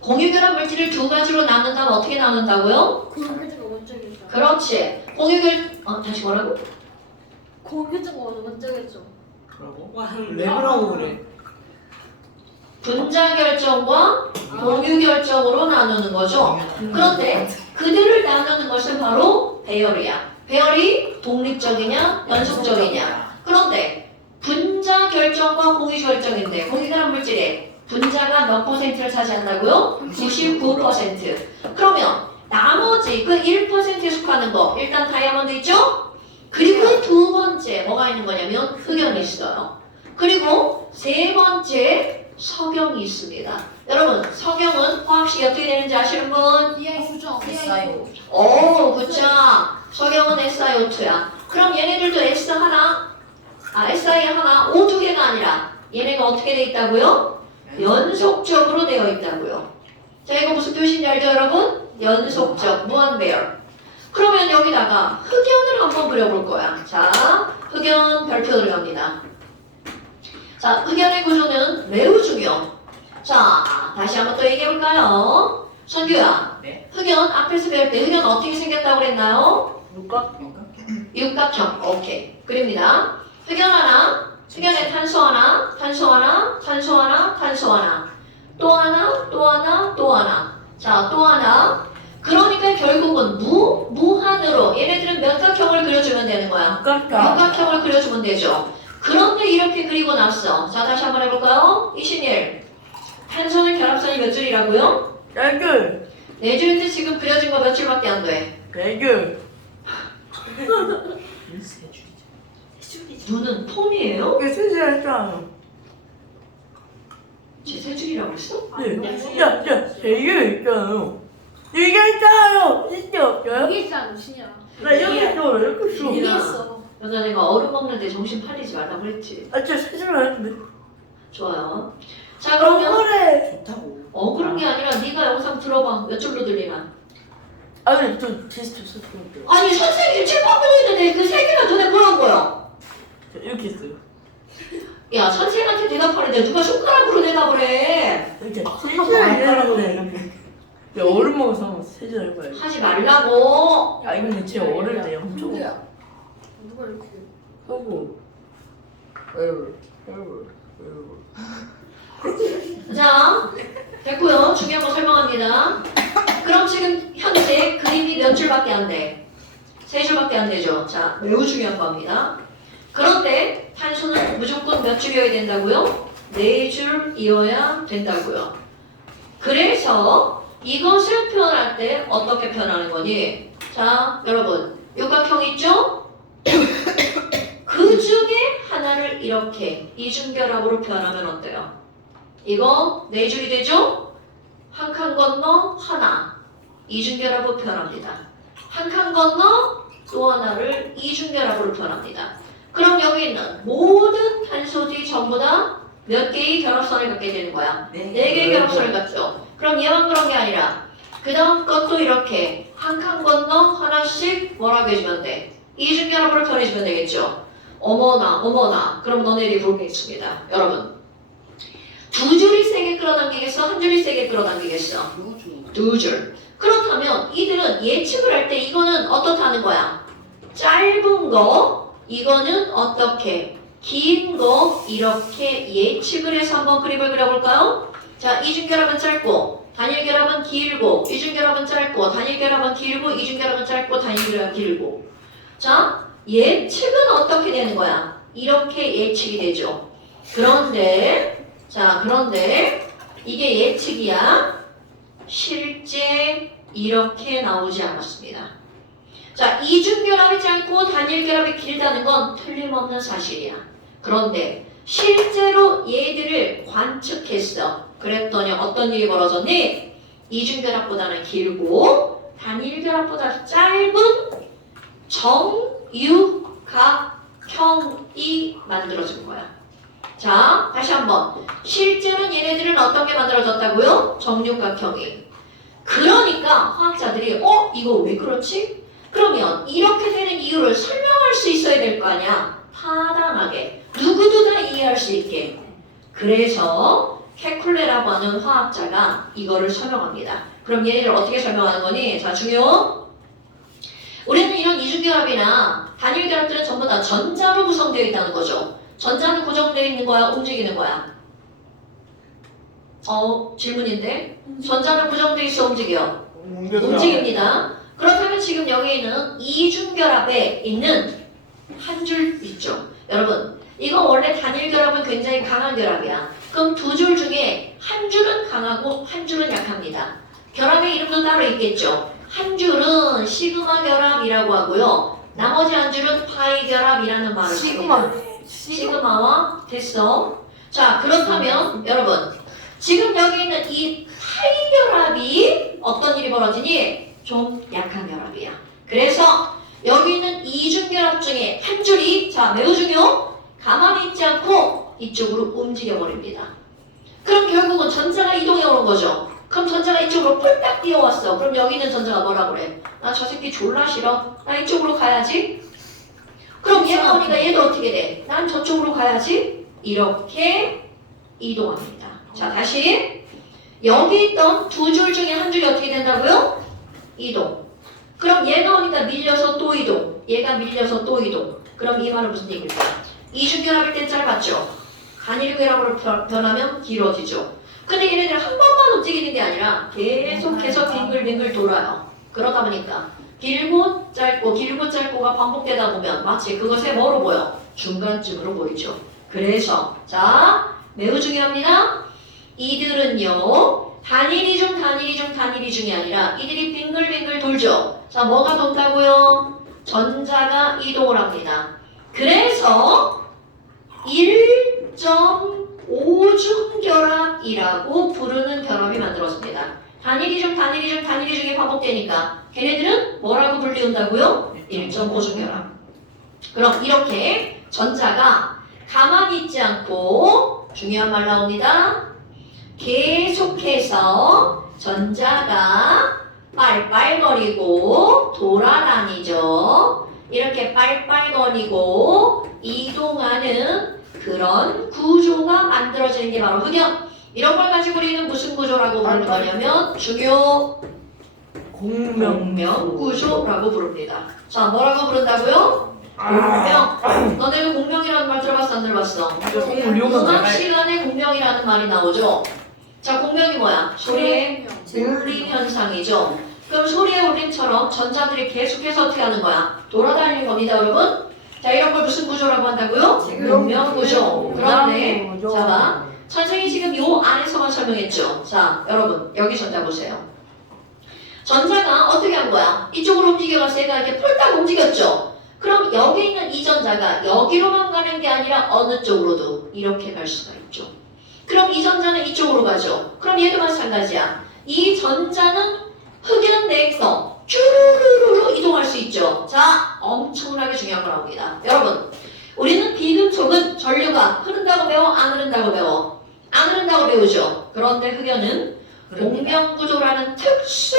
공유결합 물질을 두 가지로 나눈다면 어떻게 나눈다고요? 공유결정 원적이죠. 그렇지. 다시 뭐라고? 공유결정 원적이죠. 그러고? 와 왜 그러고 그래? 분자결정과 공유결정으로 나누는 거죠. 그런데 그들을 나누는 것은 바로 배열이야. 배열이 독립적이냐, 연속적이냐. 그런데 분자결정과 공유결정인데 공유결합 물질의 분자가 몇 퍼센트를 차지한다고요? 99%. 그러면 나머지 그 1%에 속하는 거 일단 다이아몬드 있죠? 그리고 두 번째 뭐가 있는 거냐면 흑연이 있어요. 그리고 세 번째 석영이 있습니다. 여러분 석영은 화학식이 어떻게 되는지 아시는 분? 수정. 오, 그쵸. 석영은 SiO2야. 그럼 얘네들도 S 하나, Si 하나, O 두 개가 아니라 얘네가 어떻게 돼 있다고요? 연속적으로 되어 있다고요. 자, 이거 무슨 표시인지 알죠, 여러분? 연속적, 무한배열. 그러면 여기다가 흑연을 한번 그려볼 거야. 자, 흑연 별표 들어갑니다. 자, 흑연의 구조는 매우 중요. 자, 다시 한번 또 얘기해볼까요? 선규야, 네. 흑연 앞에서 배울 때 흑연 어떻게 생겼다고 그랬나요? 육각형. 오케이. 그립니다. 흑연 하나, 흑연에 탄소 하나, 탄소 하나, 탄소 하나, 탄소 하나. 또 하나, 또 하나, 또 하나. 자, 또 하나. 그러니까 결국은 무한으로 얘네들은 몇 각형을 그려주면 되는 거야? 육각형을 그려주면 되죠. 그런데 이렇게 그리고 났어. 자, 다시 한번 해볼까요? 이신일. 탄소는 결합선이 몇 줄이라고요? 4개. 4줄인데 지금 그려진 거 몇 줄밖에 안 돼. 4개. 눈은 폼이에요? 이게 세제 했잖아. 제 3줄이라고 했어? 네. 야, 4개 있잖아요. 4개 있잖아요. 진짜 없어요? 여기 있잖아, 신이야. 나 이렇게 써, 이렇게 써. 여기 있어. 여자 내가 얼음 먹는데 정신 팔리지 말라고 그랬지. 아, 진짜 세제만 했는데. 좋아요. 자, 그러면 그래. 좋다고. 그런 게 아니라 네가 영상 들어봐. 몇 줄로 들리나? 아니, 좀 테스트 썼는데. 아니 선생님 칠판 보고 있는데 그 3개나 눈에 보란 거야. 이거 이렇게 했어요. 야, 선생님한테 대답하는데 누가 손가락으로 대답을 해? 이렇게 세줄 이렇게. 야, 얼음 먹어서 세줄 할 거야. 하지 말라고. 야, 이건 제 어릴 때 엄청 누가 이렇게 하고. 자, 됐고요. 중요한 거 설명합니다. 그럼 지금 현재 그림이 몇 줄밖에 안 돼? 3줄밖에 안 되죠. 자, 매우 중요한 겁니다. 그런데 탄소는 무조건 몇 줄이어야 된다고요? 4줄이어야 된다고요. 그래서 이것을 표현할 때 어떻게 표현하는 거니? 자, 여러분, 육각형 있죠? 그 중에 하나를 이렇게 이중결합으로 표현하면 어때요? 이거 4줄이 되죠? 한 칸 건너 하나 이중결합으로 표현합니다. 한 칸 건너 또 하나를 이중결합으로 표현합니다. 그럼 여기 있는 모든 탄소들이 전부 다 몇 개의 결합선을 갖게 되는 거야? 4개의 결합선을 갖죠. 그럼 얘만 그런 게 아니라 그 다음 것도 이렇게 한 칸 건너 하나씩 뭐라고 해주면 돼? 이중결합으로 표현해주면 되겠죠. 어머나 그럼 너네들이 보겠습니다. 여러분, 2줄이 세게 끌어당기겠어? 한 줄이 세게 끌어당기겠어? 2줄. 그렇다면 이들은 예측을 할 때 이거는 어떻다는 거야? 짧은 거, 이거는 어떻게? 긴 거, 이렇게 예측을 해서 한번 그림을 그려볼까요? 자, 이중결합은 짧고 단일결합은 길고, 이중결합은 짧고 단일결합은 길고, 이중결합은 짧고 단일결합은 길고. 자, 예측은 어떻게 되는 거야? 이렇게 예측이 되죠. 그런데 이게 예측이야. 실제 이렇게 나오지 않았습니다. 자, 이중결합이 짧고 단일결합이 길다는 건 틀림없는 사실이야. 그런데 실제로 얘들을 관측했어. 그랬더니 어떤 일이 벌어졌니? 이중결합보다는 길고 단일결합보다 짧은 정육각형이 만들어진 거야. 자, 다시 한번. 실제로는 얘네들은 어떤 게 만들어졌다고요? 정육각형이. 그러니까 화학자들이 이거 왜 그렇지? 그러면 이렇게 되는 이유를 설명할 수 있어야 될 거 아니야? 타당하게. 누구도 다 이해할 수 있게. 그래서 케쿨레라고 하는 화학자가 이거를 설명합니다. 그럼 얘네를 어떻게 설명하는 거니? 자, 중요. 우리는 이런 이중결합이나 단일결합들은 전부 다 전자로 구성되어 있다는 거죠. 전자는 고정되어 있는 거야? 움직이는 거야? 질문인데? 전자는 구정되어 있어? 움직여? 움직입니다. 그렇다면 지금 여기에는 이중결합에 있는 한 줄 있죠. 여러분, 이거 원래 단일결합은 굉장히 강한 결합이야. 그럼 2줄 중에 한 줄은 강하고 한 줄은 약합니다. 결합의 이름도 따로 있겠죠. 한 줄은 시그마 결합이라고 하고요. 나머지 한 줄은 파이 결합이라는 말을 씁니다. 시그마와 됐어. 자, 그렇다면 여러분, 지금 여기 있는 이 파이 결합이 어떤 일이 벌어지니? 좀 약한 결합이야. 그래서 여기 있는 이중결합 중에 한 줄이 매우 중요. 가만히 있지 않고 이쪽으로 움직여 버립니다. 그럼 결국은 전자가 이동해 오는 거죠. 그럼 전자가 이쪽으로 폴딱 뛰어왔어. 그럼 여기 있는 전자가 뭐라 그래? 나 저 새끼 졸라 싫어. 나 이쪽으로 가야지. 그럼 얘가 오니까 얘도 어떻게 돼? 난 저쪽으로 가야지. 이렇게 이동합니다. 자, 다시. 여기 있던 2줄 중에 한 줄이 어떻게 된다고요? 이동. 그럼 얘가 오니까 밀려서 또 이동. 얘가 밀려서 또 이동. 그럼 이 말은 무슨 얘기일까? 이중결합일 땐 짧았죠. 단일결합으로 변하면 길어지죠. 근데 얘네들 한 번만 움직이는 게 아니라 계속해서 빙글빙글 돌아요. 그러다 보니까 길고 짧고가 반복되다 보면 마치 그것에 뭐로 보여? 중간쯤으로 보이죠. 그래서 자, 매우 중요합니다. 이들은요, 단일이 중이 아니라 이들이 빙글빙글 돌죠. 자, 뭐가 돈다고요? 전자가 이동을 합니다. 그래서 1.5중 결합이라고 부르는 결합이 만들어집니다. 단일이 중이 반복되니까 걔네들은 뭐라고 불리운다고요? 1.5중 결합. 그럼 이렇게 전자가 가만히 있지 않고 중요한 말 나옵니다. 계속해서 전자가 빨빨거리고 돌아다니죠. 이렇게 빨빨거리고 이동하는 그런 구조가 만들어지는 게 바로 흑연. 이런 걸 가지고 우리는 무슨 구조라고 부르는 거냐면 중요 공명 구조라고 부릅니다. 자, 뭐라고 부른다고요? 공명. 너네가 공명이라는 말 들어봤어, 안 들어봤어? 음악 시간에 공명이라는 말이 나오죠. 자, 공명이 뭐야? 소리의 울림 현상이죠. 그럼 소리의 울림처럼 전자들이 계속해서 어떻게 하는 거야? 돌아다니는 겁니다, 여러분. 자, 이런 걸 무슨 구조라고 한다고요? 공명 구조. 그런데 자, 선생님이 지금 요 안에서만 설명했죠. 자, 여러분 여기 전자 보세요. 전자가 어떻게 한 거야? 이쪽으로 움직여가서 얘가 이렇게 폴딱 움직였죠. 그럼 여기 있는 이 전자가 여기로만 가는 게 아니라 어느 쪽으로도 이렇게 갈 수가 있죠. 그럼 이 전자는 이쪽으로 가죠. 그럼 얘도 마찬가지야. 이 전자는 흑연 내에서 쭈루루루 이동할 수 있죠. 자, 엄청나게 중요한 거 나옵니다. 여러분, 우리는 비금속은 전류가 흐른다고 배워? 안 흐른다고 배워? 안 흐른다고 배우죠. 그런데 흑연은 공명구조라는 특수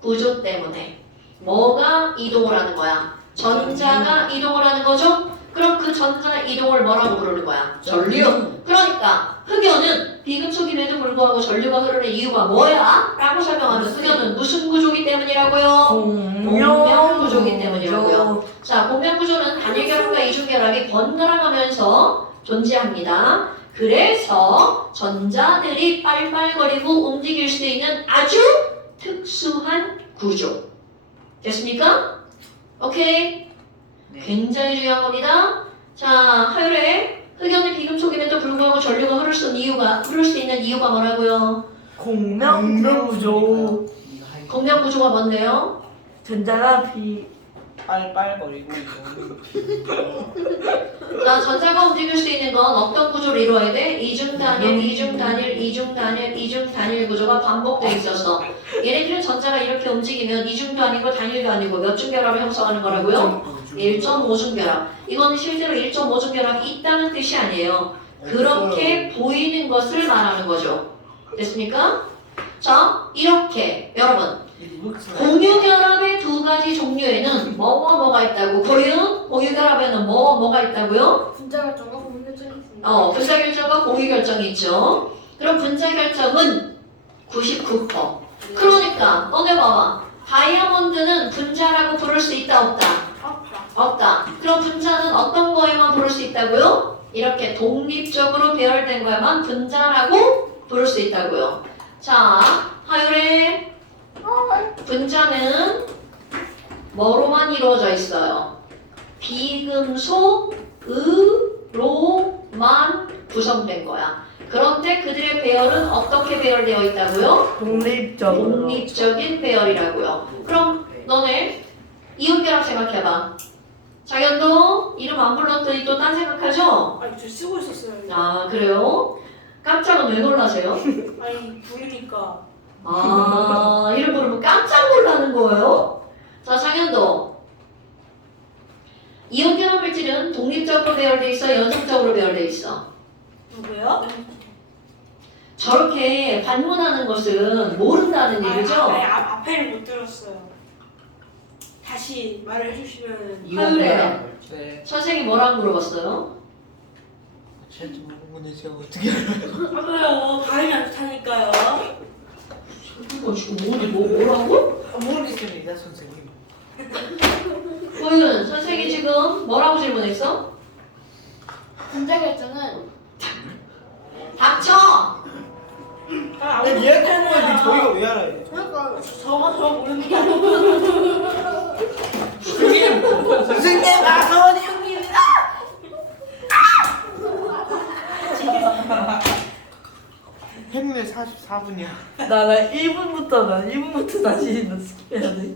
구조 때문에 뭐가 이동을 하는 거야? 전자가 이동을 하는 거죠? 그럼 그 전자 이동을 뭐라고 부르는 거야? 전류. 그러니까 흑연은 비금속임에도 불구하고 전류가 흐르는 이유가 뭐야? 라고 설명하면 흑연은 무슨 구조기 때문이라고요? 공명 구조기 때문이라고요. 자, 공명 구조는 단일결합과 이중결합이 번갈아가면서 존재합니다. 그래서 전자들이 빨빨거리고 움직일 수 있는 아주 특수한 구조. 됐습니까? 오케이? 굉장히 중요한 겁니다. 자, 하율에 흑연은 비금속임에도 불구하고 전류가 흐를 수 있는 이유가 뭐라고요? 공명구조. 공명구조가 뭔데요? 전자가 빨빨거리고 자, 전자가 움직일 수 있는 건 어떤 구조를 이루어야 돼? 이중단일, 이중단일, 이중단일, 이중단일 구조가 반복되어 있어서 얘네들은 전자가 이렇게 움직이면 이중도 아니고 단일도 아니고 몇 중결합을 형성하는 거라고요? 1.5중결합. 이거는 실제로 1.5중결합이 있다는 뜻이 아니에요. 그렇게 보이는 것을 말하는 거죠. 됐습니까? 자, 이렇게 여러분 공유결합의 두 가지 종류에는 뭐가 있다고? 공유결합에는 뭐가 있다고요? 분자결정과 공유결정이 있습니다. 분자결정과 공유결정이 있죠. 그럼 분자결정은 99%. 그러니까 너네 봐봐. 다이아몬드는 분자라고 부를 수 있다 없다? 없다. 그럼 분자는 어떤 거에만 부를 수 있다고요? 이렇게 독립적으로 배열된 거에만 분자라고 부를 수 있다고요. 자, 하율의 분자는 뭐로만 이루어져 있어요? 비금속으로만 구성된 거야. 그런데 그들의 배열은 어떻게 배열되어 있다고요? 독립적인 배열이라고요. 그럼 너네 이온결합 생각해봐. 장현도 이름 안 불렀더니 또 딴 생각하죠? 아니 저 쓰고 있었어요. 아, 그래요? 깜짝은 왜 놀라세요? 아니 부르니까. 아, 이름 부르면 깜짝 놀라는 거예요? 자, 장현도. 이온결합 물질은 독립적으로 배열돼 있어, 연속적으로 배열돼 있어? 누구요? 저렇게 반문하는 것은 모른다는 얘기죠? 앞에를 못 들었어요. 다시 말을 해주시면. 화요일에 네. 선생님이 뭐라고 물어봤어요? 제가 좀 모르는데 제가 어떻게 알아요? 그래요. 발음이 안 좋다니까요. 이거 지금 뭐라고? 모르겠습니다 선생님. 호윤, 선생님이 지금 뭐라고 질문했어? 분자결정은 닥쳐! 아니 얘기하는 거지 저희가 왜 알아요? 그러니까 저거 모르는데. 선생님 나선 형님이다. 형님 44분이야. 나 1분부터 다시 연습해야 돼.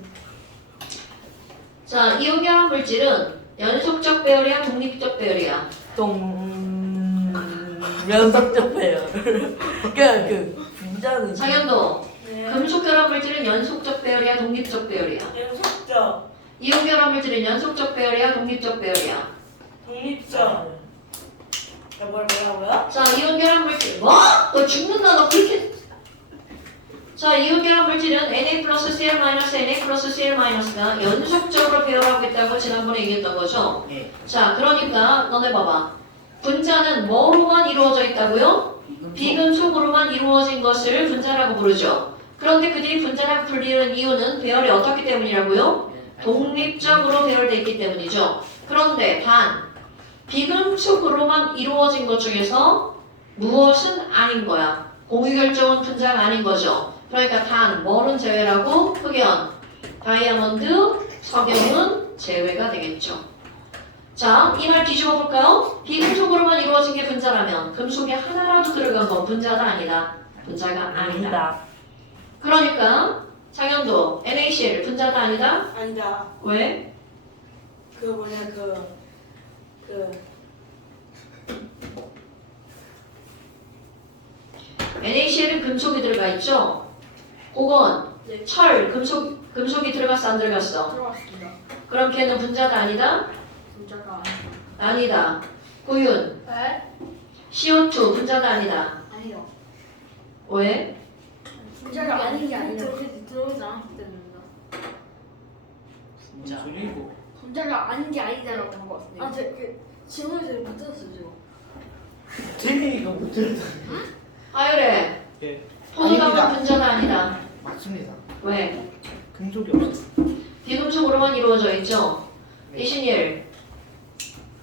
자, 이온결합 물질은 연속적 배열이야, 독립적 배열이야? 연속적 배열. 그 분자는 장현도, 네. 금속결합 물질은 연속적 배열이야, 독립적 배열이야? 연속적, 이온결합 물질은 연속적 배열이야, 독립적 배열이야? 독립적. 뭐라고요? 자, 이온결합 물질. 뭐? 너 죽는다, 너 그렇게. 자, 이온계란 물질은 Na 플러스 Cl 마이너스 Na 플러스 Cl 마이너스가 연속적으로 배열하겠다고 지난번에 얘기했던 거죠? 네. 자, 그러니까 너네 봐봐. 분자는 뭐로만 이루어져 있다고요? 비금속으로만 이루어진 것을 분자라고 부르죠. 그런데 그들이 분자라고 불리는 이유는 배열이 어떻기 때문이라고요? 독립적으로 배열되어 있기 때문이죠. 그런데 단, 비금속으로만 이루어진 것 중에서 무엇은 아닌 거야? 공유결정은 분자가 아닌 거죠. 그러니까 단, 뭐는 제외라고? 흑연, 다이아몬드, 석영은 제외가 되겠죠. 자, 이 말 뒤집어 볼까요? 비금속으로만 이루어진 게 분자라면 금속이 하나라도 들어간 건 분자가 아니다. 분자가 아니다. 그러니까 장현도 NaCl 분자가 아니다? 아니다. 왜? 그 뭐냐 NaCl은 금속이 들어가 있죠? 그건 네. 철, 금속이 들어갔어 안 들어갔어? 들어왔습니다. 그럼 걔는 분자가 아니다? 분자가 아니다. 고윤, 네? CO2 분자가 아니다. 아니요. 왜? 분자가 아닌 게 아니라 들어오지 않았기 때문입니다. 진짜. 소리고. 분자가 아닌 게 아니다라고 한 것 같습니다. 그 질문에서 못 들었어요 지금. 되게 이거 못 들었어. 하율에 예. 포도당은 아닙니다. 분자가 아니다. 맞습니다. 왜? 금속이 없어. 비금속으로만 이루어져 있죠? 네. 이신일,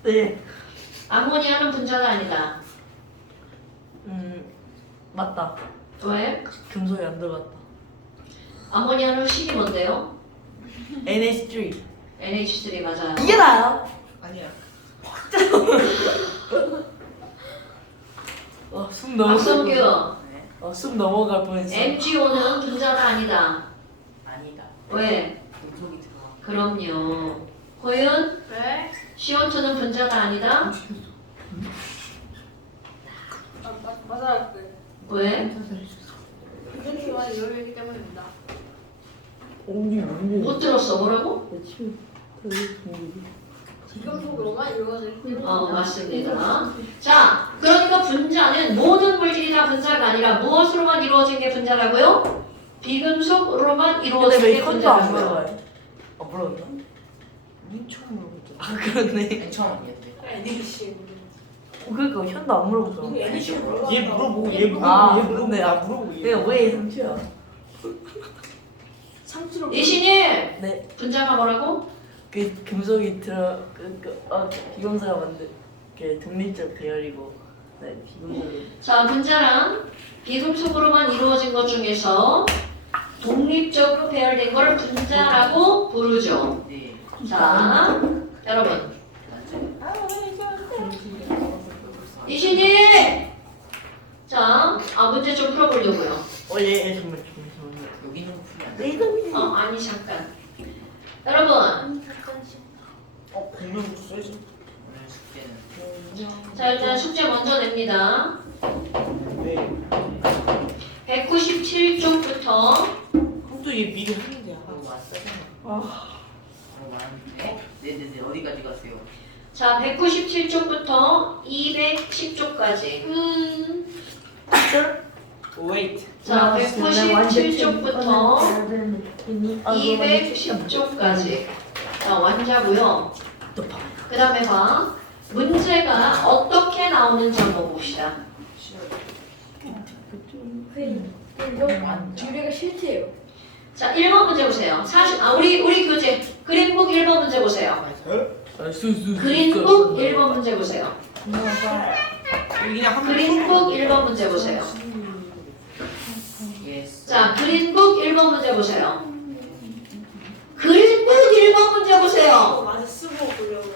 네. 암모니아는 분자가 아니다. 맞다. 왜? 금속이 안 들어갔다. 암모니아는 식이 뭔데요? NH3. NH3 맞아요. 이게 나야? 아니야. 숨 넘어갈 박성규, 네. 숨 넘어갈 뻔했어. MgO는 분자가 아니다. 아니다. 왜? 금속이 들어가. 그럼요. 호윤, 네? CO2는 분자가 아니다. 맞아요. 왜? 비금속은 열이기 때문입니다. 못 들었어. 뭐라고? 비금속으로만 이루어져 있기 때문입니다. 맞습니다. 자, 그러니까 분자는 모든 물질이 다 분자가 아니라 무엇으로만 이루어진 게 분자라고요? 비금속으로만 이루어진 근데 왜 게 현도 안 분자라고요. 물어봐요? 물어봤나? 맨 처음 물어봤잖아. 아 그렇네. 맨 처음 아니었대. NaCl. 그러니까 현도 안 물어봤어. NaCl 얘 물어보고 얘 물어보고 아, 얘 물어보고 근데 나 물어보고 얘. 내가 왜 삼치야? 상추로 이신일, 네. 분자가 뭐라고? 그 금속이 비금속가 만든 그 독립적 배열이고, 네 비금속이. 자, 분자란 비금속으로만 이루어진 것 중에서 독립적으로 배열된 걸 분자라고 부르죠. 네. 자, 여러분. 이신일! 자, 문제 좀 풀어보려고요. 예, 정말. 여기는 풀이 안 돼. 내 이름이. 아니, 잠깐. 여러분, 공명부터 써야지. 오늘 숙제는. 자, 일단 숙제 먼저 냅니다. 네. 197쪽부터 형도 얘 미리 하는데. 아. 네네네. 어디까지 갔어요? 자, 197쪽부터 210쪽까지. Wait. 자, 197쪽부터 210쪽까지. 자, 완자고요. 그 다음에 봐. 문제가 어떻게 나오는지 한번 봅시다. 유리가 실체예요. 자, 1번 문제 보세요. 우리 교재. 그린북 1번 문제 보세요. 그린북 1번 문제 보세요. 그냥 한 그린북 1번 문제 보세요. 자, 그린북 1번 문제 보세요. 그린북 1번 문제 보세요. 맞아 쓰고 보려고.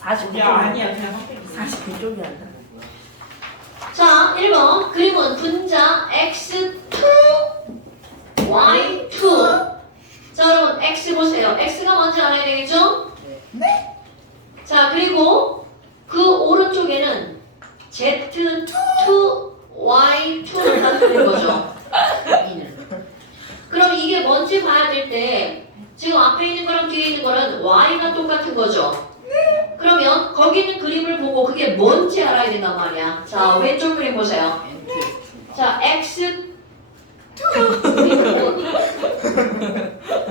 49쪽. 야 아니야 그냥 한 49쪽이 아니야. 자, 1번. 그림은 분자 X2, Y2. 자, 여러분, X 보세요. X가 뭔지 알아야 되겠죠? 네. 자, 그리고 그 오른쪽에는 Z2, Y2를 나타낸 거죠. 그럼 이게 뭔지 봐야 될 때 지금 앞에 있는 거랑 뒤에 있는 거는 Y가 똑같은 거죠. 그러면 거기 있는 그림을 보고 그게 뭔지 알아야 된단 말이야. 자, 왼쪽 그림 보세요. 자, X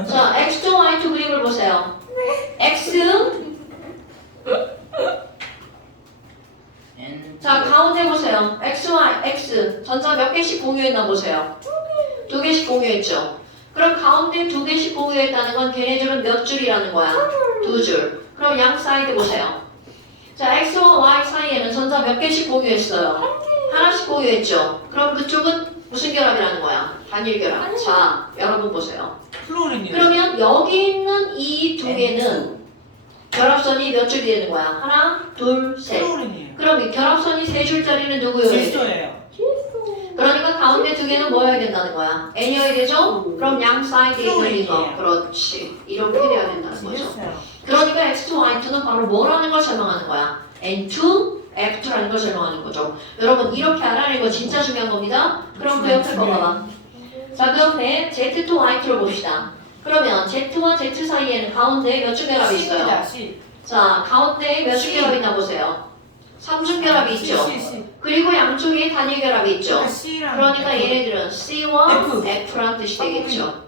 자, x2, y2 그림을 보세요. x 자, 가운데 보세요. x, y, x 전자 몇 개씩 공유했나 보세요. 두 개씩 공유했죠. 그럼 가운데 두 개씩 공유했다는 건 걔네들은 몇 줄이라는 거야? 두 줄. 그럼 양 사이드 보세요. 자, x와 y 사이에는 전자 몇 개씩 공유했어요? 하나씩 공유했죠. 그럼 그쪽은 무슨 결합이라는 거야? 단일 결합. 자, 여러분 보세요. 플로린이. 그러면 여기 있는 이 두 개는 결합선이 몇 줄이 되는 거야? 하나, 둘, 셋. 플로린이에요. 그럼 이 결합선이 세 줄짜리는 누구여야 돼? 질소예요. 그러니까 가운데 두 개는 뭐여야 된다는 거야? n이어야 되죠? 그럼 양 사이드에 있는 거. 플로린이에요. 그렇지. 이렇게 돼야 된다는 거죠. 질소요. 그러니까 x2, y2는 바로 뭐라는 걸 설명하는 거야? n2, f2라는 걸 설명하는 거죠. 여러분 이렇게 알아내는 거 진짜 중요한 겁니다. 그럼 그 옆에 거 봐봐. 자, 그 옆에 z2, y2를 봅시다. 그러면 z와 z 사이에는 가운데 몇 중 결합이 있어요? C입니다. C. 자, 가운데 몇 중 결합이 있나 보세요. 3중 결합이 있죠. C. 그리고 양쪽에 단일 결합이 있죠. C랑 그러니까 얘네들은 C와 F. F란 뜻이 되겠죠.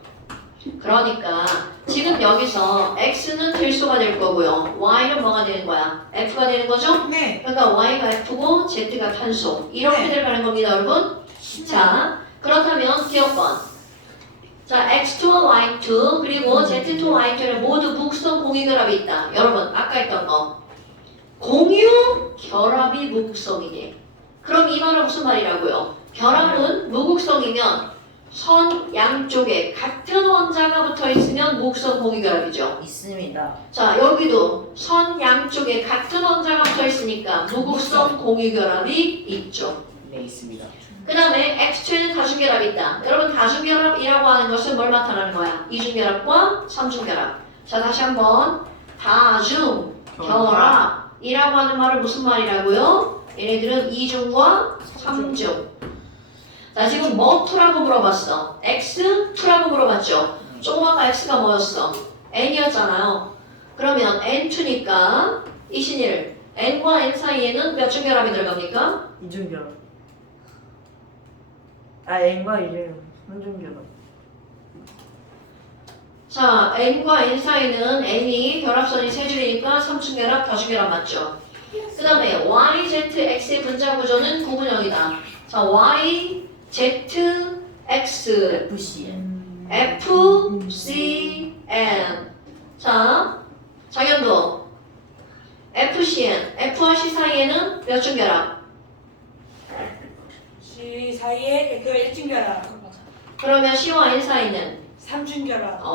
그러니까 지금 여기서 X는 필수가 될 거고요. Y는 뭐가 되는 거야? F가 되는 거죠? 네. 그러니까 Y가 F고 Z가 탄소. 이렇게 네. 들어가는 겁니다, 여러분. 자, 그렇다면 기억번. 자, X2와 Y2 그리고 Z2, Y2는 모두 목성 공유 결합이 있다. 여러분, 아까 했던 거. 공유 결합이 무극성이네. 그럼 이 말은 무슨 말이라고요? 결합은 무극성이면 선 양쪽에 같은 원자가 붙어 있으면 무극성 공유 결합이죠. 있습니다. 자, 여기도 선 양쪽에 같은 원자가 붙어 있으니까 무극성 공유 결합이 있죠. 네, 있습니다. 그 다음에 X2에는 다중결합이 있다. 여러분 다중결합이라고 하는 것은 뭘 나타나는 거야? 이중결합과 삼중결합. 자, 다시 한번 다중결합이라고 하는 말은 무슨 말이라고요? 얘네들은 이중과 삼중. 자, 지금 뭐 2라고 물어봤어? X 2라고 물어봤죠? 조금 아까 X가 뭐였어? N이었잖아요. 그러면 N2니까 이신일 N과 N 사이에는 몇 중 결합이 들어갑니까? 이중결합. 아, N과 이중 삼중결합. 자, N과 N 사이는 N이 결합선이 세 줄이니까 삼중결합, 다중결합 맞죠? 그 다음에 Y, Z, X의 분자 구조는 구분형이다. 자, Y, Z, X, FCN. F, C, N. 자, 장현도 FCN, F와 C 사이에는 몇 중 결합? C 사이에 그 1중 결합, 그러면 C와 N 사이는? 3중 결합. 굿.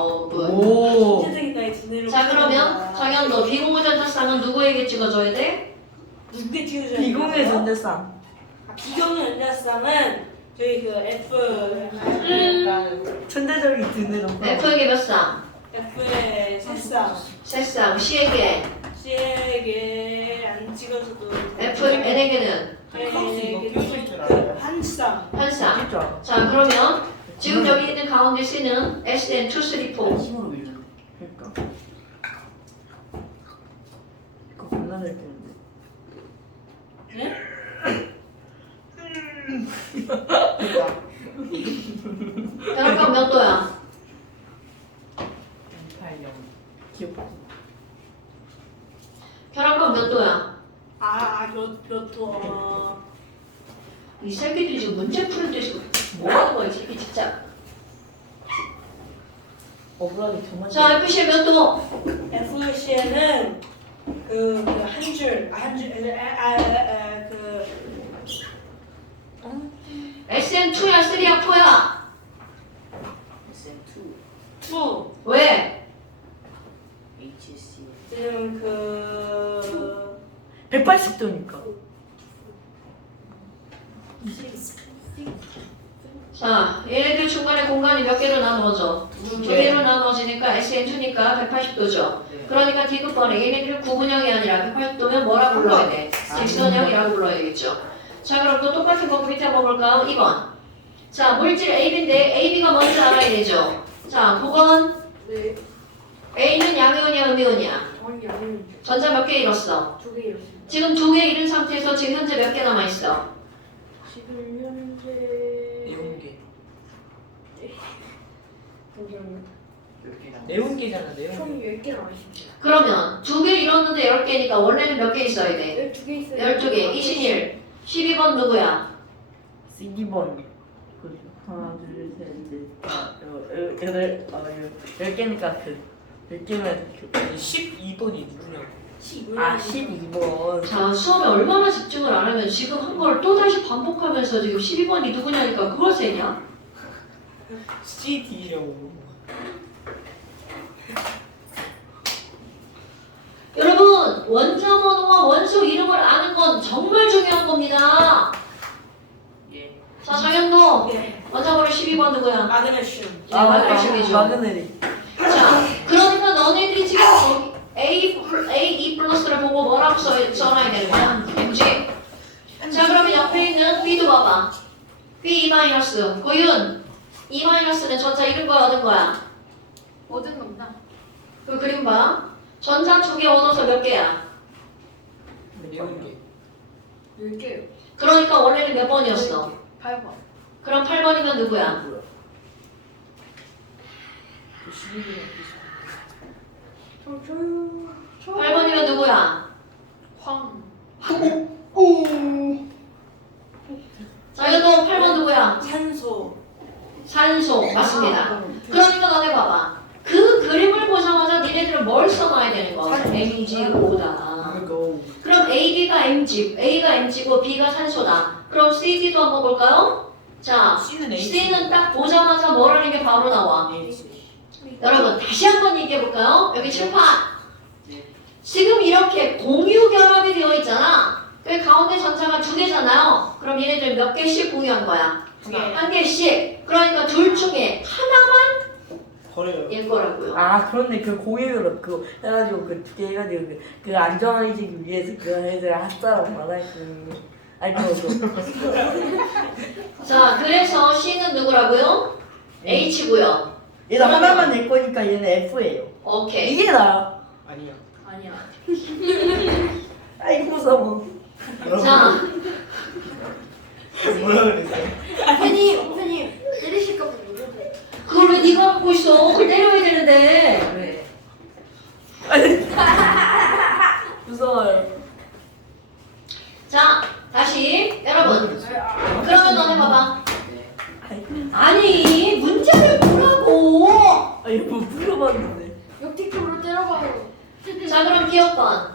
오. 신체적인 나이 두뇌로. 자, 그러면 장현도 비공유전자쌍은 누구에게 찍어줘야 돼? 누구게 찍어줘야 비공의 전대상. 비공의 전자쌍은 저희 그 F 천재적인 드네로. F에게 몇 쌍? F의 새쌍 세 쌍. C에게? C에게 안 찍어서도 F, N에게는? 한 쌍. 한 쌍. 진짜. 자, 그러면 지금 여기 있는 가운데 C는 SN2, 3, 4. 힘으로 밀려. 그러니까. 이거 겁나 잘 되는데. 결합각 몇 도야? 8년. 귀엽다. 결합각 몇 도야? 몇 도. 이 새끼들이 지금 문제 푸는 데서 뭐 하는 거야, 이 새끼 진짜. 억울하게 정말. 자, FC의 몇 도? FC는 SN2야, 3야, 4야? SM2. 2 왜? HC. 지금 180도니까. 자, 얘네들 중간에 공간이 몇 개로 나누어져? 두 개로 나누어지니까 SN2니까 180도죠. 그러니까 D급번에 얘네들 구분형이 아니라 180도면 뭐라 불러야 돼? 직선형이라고 불러야 되겠죠. 자, 그럼 또 똑같은 거 밑에 한번 볼까요? 2번. 자, 물질 AB인데 AB가 뭔지 알아야 되죠. 자, 9번. 네. A는 양이온이야, 음이온이야? 정확히 아니면 전자 몇 개 잃었어? 2개 이렇습니다. 지금 2개 잃은 상태에서 지금 현재 몇 개 남아있어? 지금 현재 이런 게. 내운기잖아 내운. 총 10개는 아니십니다. 그러면 2개 이뤘는데 10개니까 원래는 몇 개 있어야 돼? 12개 있어요. 12개. 이신일. 12번 누구야? CD1 그 하나 둘셋넷 여덟 10개니까 그 10개면 12번이 누구냐고. 12번 자, 수업에 얼마나 집중을 안 하면 지금 한 걸 또다시 반복하면서 지금 12번이 누구냐니까 그걸 세냐? CD라고. 여러분, 원자 번호와 원소 이름을 아는 건 정말 중요한 겁니다. 예. 자, 정현도 네. 원자 번호 12번 누구야? 마그네슘. 마그네슘이죠. 마그네리 자, 그러니까 너네들이 지금 A 플러스를 보고 뭐라고 써놔야 되는 거야? MG. 자, 그러면 옆에 있는 B도 봐봐. B E 마이너스. 고윤. E 마이너스는 전자 잃은 거야, 얻은 거야? 얻은 겁니다. 그 그림 봐. 전자 2개 얻어서 몇 개야? 내운기. 10개요. 그러니까 원래는 몇 번이었어? 8번. 그럼 8번이면 누구야? 12번. 8번이면 누구야? 황. 자, 이것도 8번 누구야? 산소. 산소. 맞습니다. 그러니까 너네 봐봐. 그 그림을 보자마자 니네들은 뭘 써놔야 되는 거야? MgO다. 이거. 그럼 AB가 MG, A가 MG고 B가 산소다. 그럼 CD도 한번 볼까요? 자, C는 H. C는 딱 보자마자 뭐라는 게 바로 나와. H. 여러분 다시 한번 얘기해 볼까요? 여기 칠판. 네. 지금 이렇게 공유 결합이 되어 있잖아. 그 가운데 전자가 2개잖아요. 그럼 얘네들 몇 개씩 공유한 거야? 하나. 한 개씩. 그러니까 둘 중에 하나만 버려요. 일 거라고요. 아 그런데 그 공익으로 그거 해가지고 그 2개 해가지고 그 안전해지기 위해서 그 애들 핫사람 많아있는 아니 그거 자, 그래서 C는 누구라고요? H고요. 얘는 하나만 낼 거니까 얘는 F예요. 오케이. 이게 나야. 아니야. 아니야. 아이고 무서워. 자, 뭐라 그랬어요? 선생님 때리실까 봐 모르는데. 그걸 왜 네가 갖고 있어? 그걸 때려야 되는데. 왜? 무서워요. 자, 다시 여러분. 그러면 너네 봐봐. 네. 아니, 문제를 보라고. 아니 뭐 물어봤는데. 역티크로 때려봐요. 자, 그럼 기억번.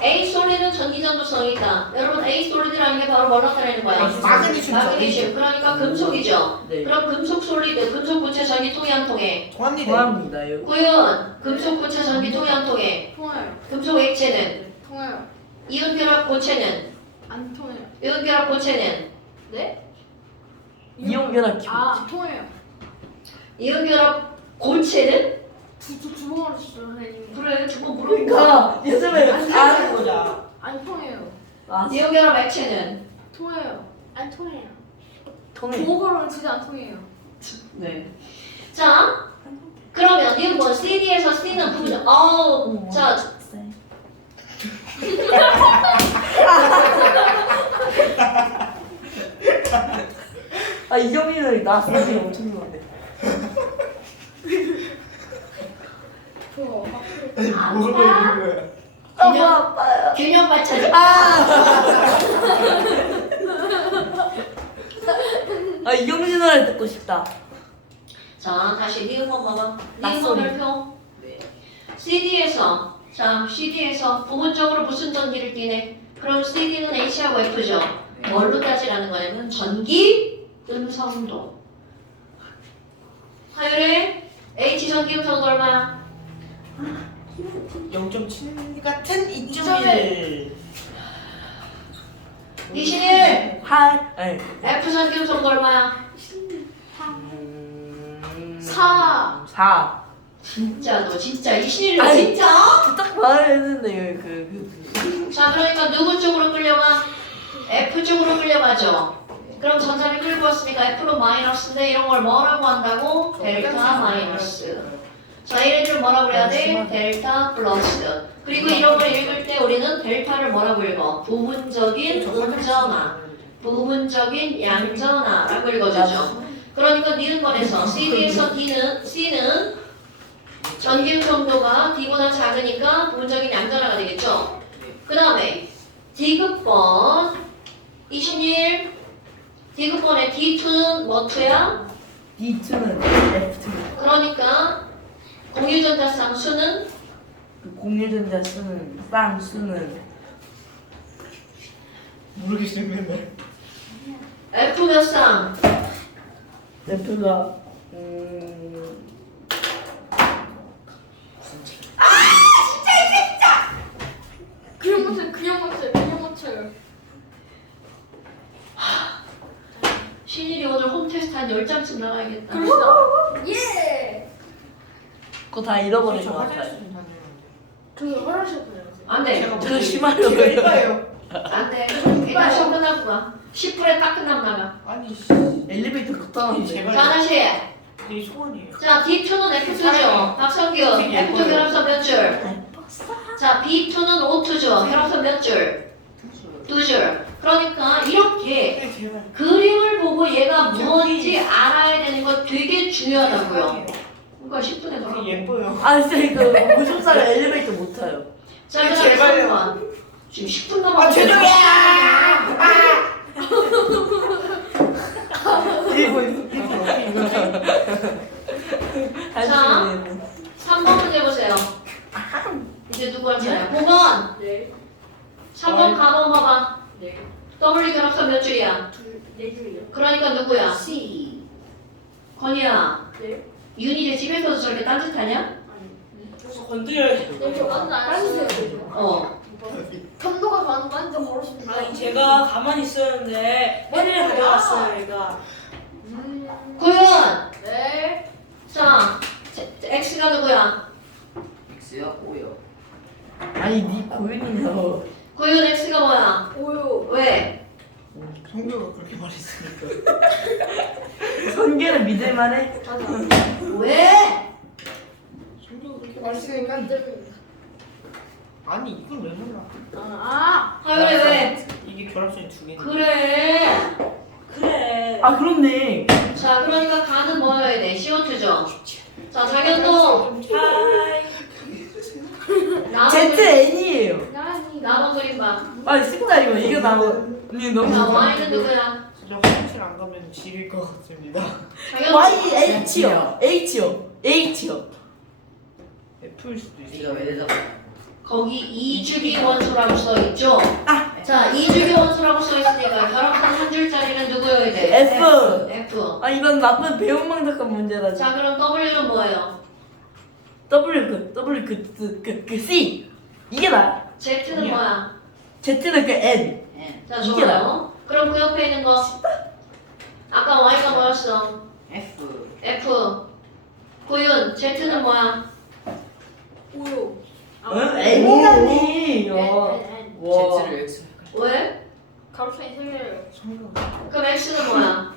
A 솔리드는 전기전도성이 있다. 여러분, A 솔리드라는 게 바로 뭘 나타내는 거야? 마그네슘. 마그네슘. 그러니까 금속이죠. 네. 그럼 금속 솔리드, 금속 고체 전기 통해 안 통해? 통합니다. 좋아합니다요. 구현, 금속 고체 전기 통해 안 통해? 통해요. 금속 액체는? 네, 통해요. 이온 결합 고체는? 안 통해요. 이온 결합 고체는? 네? 이용결합 기분. 아 통해요. 이온 결합 고체는? 두 번을 주죠 선생님. 그래, 두번 물어보니까. 그러니까 요즘에 아, 보자. 안 통해요. 아 이온 결합 액체는? 통해요. 안 통해요. 통해. 고거로는 진짜 안 통해요. 네. 자, 그러면 이건 뭐 CD에서 C는 부분. 자, 아 이경민은 낯설이 엄청 좋은데. 그거 뭐가 있는 거야? 너무 아파요. 균형 맞춰. 아 이경민 노래 듣고 싶다. 자, 다시 니은번 봐봐. 낯소리. 니은번 별표. 네. CD에서 CD에서 부분적으로 무슨 전기를 띠네? 그럼 CD는 H하고 F죠. 뭘로 따지라는 거냐면 전기 음성도. 하율에 H 전기 음성도 얼마야? 0.7 같은 2.1. 이신일 아니 F 전기 음성도 얼마야? 4. 4. 진짜 너 진짜 이신일 아니. 진짜? 딱 말했는데 자, 그러니까 누구 쪽으로 끌려가? F 쪽으로 끌려가죠. 그럼 전자를 끌고 왔으니까 F로 마이너스인데 이런 걸 뭐라고 한다고? 델타 마이너스. 자, 얘네들 뭐라고 그래야 돼? 델타 플러스. 그리고 이런 걸 읽을 때 우리는 델타를 뭐라고 읽어? 부분적인 음전화, 부분적인 양전화라고 읽어주죠. 그러니까 니은번에서 CD에서 C는 전기음 정도가 D보다 작으니까 부분적인 양전화가 되겠죠. 그 다음에 D급번 21 D급번의 D2는 뭐 2야? D2는 F2. 그러니까 공유전자쌍 수는 그 공유전자 수는 수는 모르겠어요. F 몇 쌍? F가 그냥 맞춰요. 신일이 오늘 홈테스트 한 10장쯤 나가야겠다. 예. 그거 다 잃어버린 저 것 같아요. 화장실 좀 다녀요. 그 화장실 보내요. 안 돼. 저 심하려고 제가 일봐요. 안 돼. 일단 시험 끝나고 가. 10분에 딱 끝나면 나가. 아니 씨. 엘리베이터 급당한데. 제발. 자, 다시. 내 소원이에요. 자, D2는 F2죠. 박성균. 되게 F2 예뻐요. 혈합선 몇 줄? 자, B2는 O2죠. 혈합선 몇 줄? 2줄. 그러니까 이렇게 네, 제발. 그림을 보고 얘가 무엇인지 알아야 되는 거 되게 중요하다고요. 그러니까 10분에 되게 나가. 예뻐요. 아 진짜 이거 50살에 엘리베이터 못 타요. 자, 그다음 제발요. 3번. 지금 10분 남았어. 아 죄송해요. 자. 3번 문제 보세요. 이제 누구 할 차례야? 5번. 네. 3번 가번 봐봐. 네. W 결합선 몇 줄이야? 네 줄이요. 그러니까 누구야? C. 건이야. 네. 윤이 이제 집에서도 저렇게 딴짓하냐? 아니. 건드려야지. 네, 저 완전 안 쓰세요. 어. 감도가 완전 걸었습니다. 아니 제가 가만히 있었는데 펜을 가져왔어요 얘가. 고윤. 네. 자, X가 누구야? X요? O요. 아니 니 고윤이요. 고윤 X가 뭐야? 오요. 왜? 성교가 그렇게 말했으니까. 선계는 믿을만해. 맞아. 왜? 성교가 그렇게 말했으니까. 아니 이걸 왜 몰라? 하율이 왜? 이게 결합선이 두 개네. 그래. 그래. 아 그렇네. 자, 그러니까 가는 뭐여야 돼? CO2죠. 자, 장현도. 하이. ZN이에요. 나만 그림 봐. 아 색깔이요. 이거 나고 니 너무. 자, Y는 누구야? 저 화장실 안 가면 지릴 것 같습니다. 장현도. YH요. H요. H요. F일 수도 있어. A가 왜 대답? 거기 이주기 원소라고 써 있죠? 자, 이주기 원소라고 써 있으니까 결합선 한 줄짜리는 누구여야 돼? F. F. 아 이건 나쁜 배은망덕한 문제다. 자, 그럼 W는 뭐예요? W 그 C 이게 나. Z는 아니야. 뭐야? Z는 그 N. N. 자, 이게 좋아요. 그럼 그 옆에 있는 거. 아까 Y가 뭐였어? F. F. 고윤, Z는 뭐야? 오요. N이라니. 와. Z를 X. 왜? 가로선이 세 개예요. 성교가. 그럼 X는 뭐야?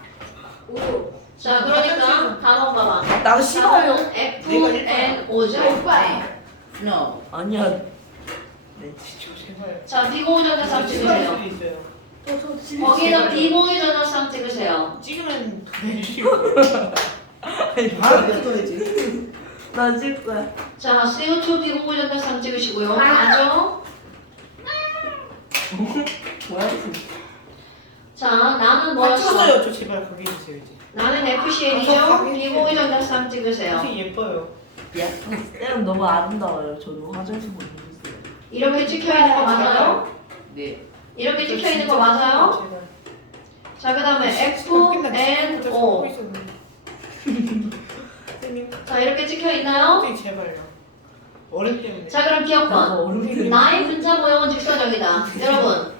오요. 자, 그러니까 단원 봐봐. 나도 싫어요. 단원은 F, N, O죠? No. 아니야. 네. 제발. 자, 비공유전자쌍 찍으세요. 수도 있어요. 거기다 비공유전자쌍 찍으세요. 찍으면 더 내주시고. 나 찍을 거야. 자, CO2 비공유전자쌍 찍으시고요. 맞죠? 뭐야? 자, 나는 뭐였어? 맞췄어요. 저 제발 거기 해주세요 이제. 나는 FCN이죠? 비공유전자쌍 찍으세요. 선생님 예뻐요. 야, 쌤 너무 아름다워요. 저도 화장실 못 입었어요. 이렇게 찍혀있는 거 맞아요? 네. 이렇게 찍혀있는 거 맞아요? 제발. 자, 그 다음에 F, N, O. 선생님, 자, 이렇게 찍혀있나요? 선생님 제발요. 어른 때문에. 자, 그럼 기억봐. 어른들. 나의 분자 모형은 직선형이다. 여러분.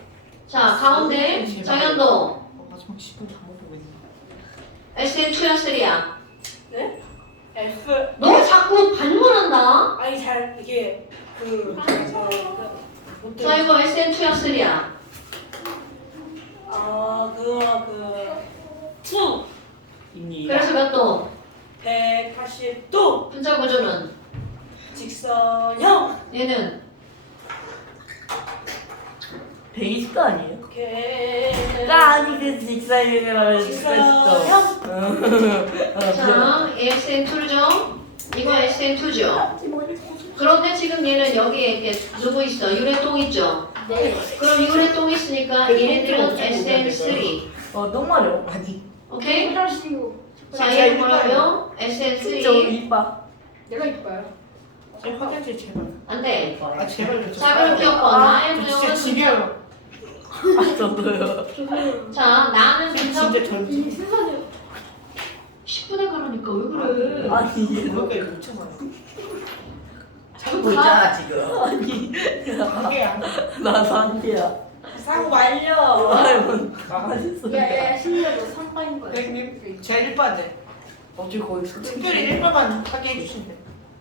자, 가운데 정현도 마지막 10분 다 먹고 있네. SN2야 3야. 네? F. 너 자꾸 반문한다. 아니 잘 이게 그. 못 자, 이거 SN2야 3야. 투. 그래서 몇 도? 180도 분자 구조는? 직선형. 얘는? 120도 아니에요? 이렇게. 아니 그 직사형이라고 했어. 직선형. 자, SN2죠? 이거 SN2죠. 그런데 지금 얘는 여기에 이렇게 누구 있어? 유래똥 있죠? 네. 그럼 유래똥 있으니까 얘네들은 SN3. 똥마려. 아니. 오케이? 화장실이고. 자, 얘는 뭐라고요? 진짜 SN3. 이뻐. 내가 이뻐요. 제 화장실 제발. 안 돼. 아 제발. 자, 그럼 기억봐. 나의 진짜 부정은 지겨요. 아, 저도요. 자, 나는 진짜 분석 전 이 세상에 10분에 가라니까 왜 그래? 아니, 이렇게 못 참아요. 참고 있잖아 지금. 아니. 관계야. 나 상기야. 사고 말려. 아이고, 강아지 소리야. 야야 신기해 너 상파인 거야. 제가 일반데 어떻게 거기 술 특별히 일반만 하게 해주신대.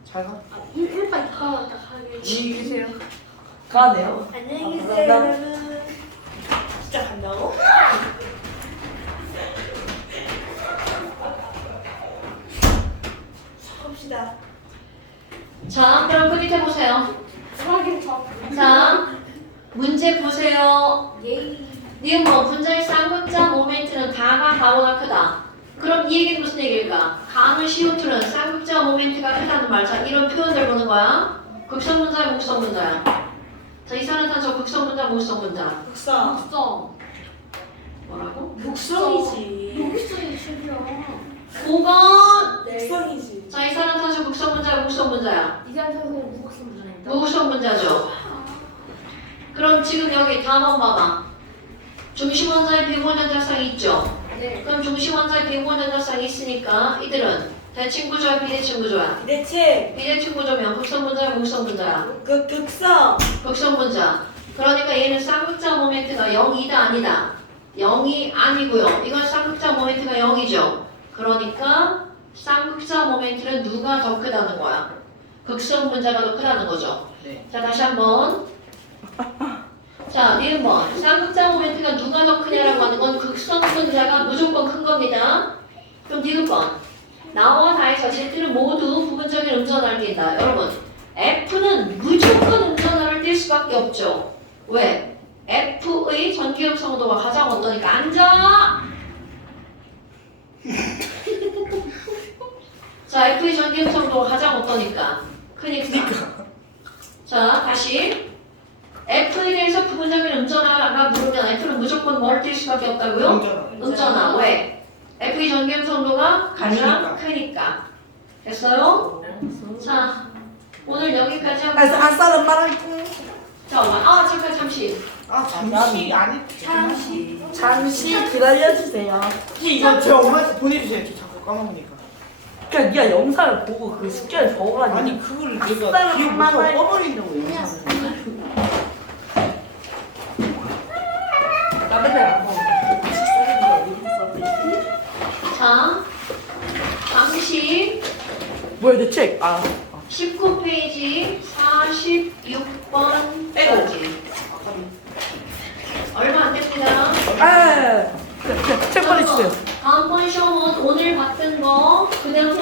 잘 가. 일반 이거 딱 하게. 안녕히 계세요. 가네요. 안녕히 아, 계세요. 나- 여러분. 진짜 간다고? 수고합시다. 자, 그럼 그 밑에 보세요. 사랑해 저. 자, 문제 보세요. 예이. 니은 뭐 분자의 쌍극자 모멘트는 가가 가보다 크다. 그럼 이 얘기는 무슨 얘기일까? 가는 CO2는 쌍극자 모멘트가 크다는 말. 자, 이런 표현들 보는 거야. 극성 분자야, 목성 분자야. 자, 이산화탄소 극성 분자, 목성 분자. 국성. 목성. 뭐라고? 국성이지. 목성이 싫어. 5번. 네. 국성이지. 자, 이산화탄소 극성 분자야, 목성 분자야. 이사람 선생님 무곡성 분자입니다. 무극성 분자죠. 그럼 지금 여기 다음 봐봐. 중심 원자의 비공원 연장성이 있죠. 네. 그럼 중심 원자의 비공원 연장성이 있으니까 이들은 대칭 구조야, 비대칭 구조야. 대체 비대칭 구조면 극성 분자야, 목성 분자야. 극성. 극성 분자. 그러니까 얘는 쌍극자 모멘트가 0이다 아니다. 0이 아니고요. 이건 쌍극자 모멘트가 0이죠. 그러니까 쌍극자 모멘트는 누가 더 크다는 거야? 극성 분자가 더 크다는 거죠. 네. 자, 다시 한번. 자, 니은 번. 쌍극자 모멘트가 누가 더 크냐라고 하는 건 극성 분자가 무조건 큰 겁니다. 그럼 니은 번. 나와 다에서 Z는 모두 부분적인 음전화를 띈다. 여러분, F는 무조건 음전화를 띌 수밖에 없죠. 왜? F의 전기음 성도가 가장 어떠니까 앉아! 자, F의 전기음 성도가 가장 어떠니까? 크니까. 자, 다시. F에 대해서 부분적인 음전화가 물으면 F는 무조건 뭘 띌 수밖에 없다고요? 음전화. 왜? F의 전기음 성도가 가장 크니까. 됐어요? 자, 오늘 여기까지 하고. 아싸는 말을 잠깐 잠시. 아 잠시 아니 잠시 기다려주세요. 이거 제 엄마한테 보내주세요. 저 자꾸 까먹으니까. 그러니까 네가 영상을 보고 그 숙제를 적어가지고. 아니 그거를 아싸는 내가 기억 못하고 말을- 꺼버린다고 영상을. 나 맨날 안 먹어. 자, 잠시 뭐야 내 책? 아. 19페이지 46번까지. 얼마 안 됩니다. 아. 책 빨리 주세요. 다음번 시험은 오늘 봤던 거 그대로 또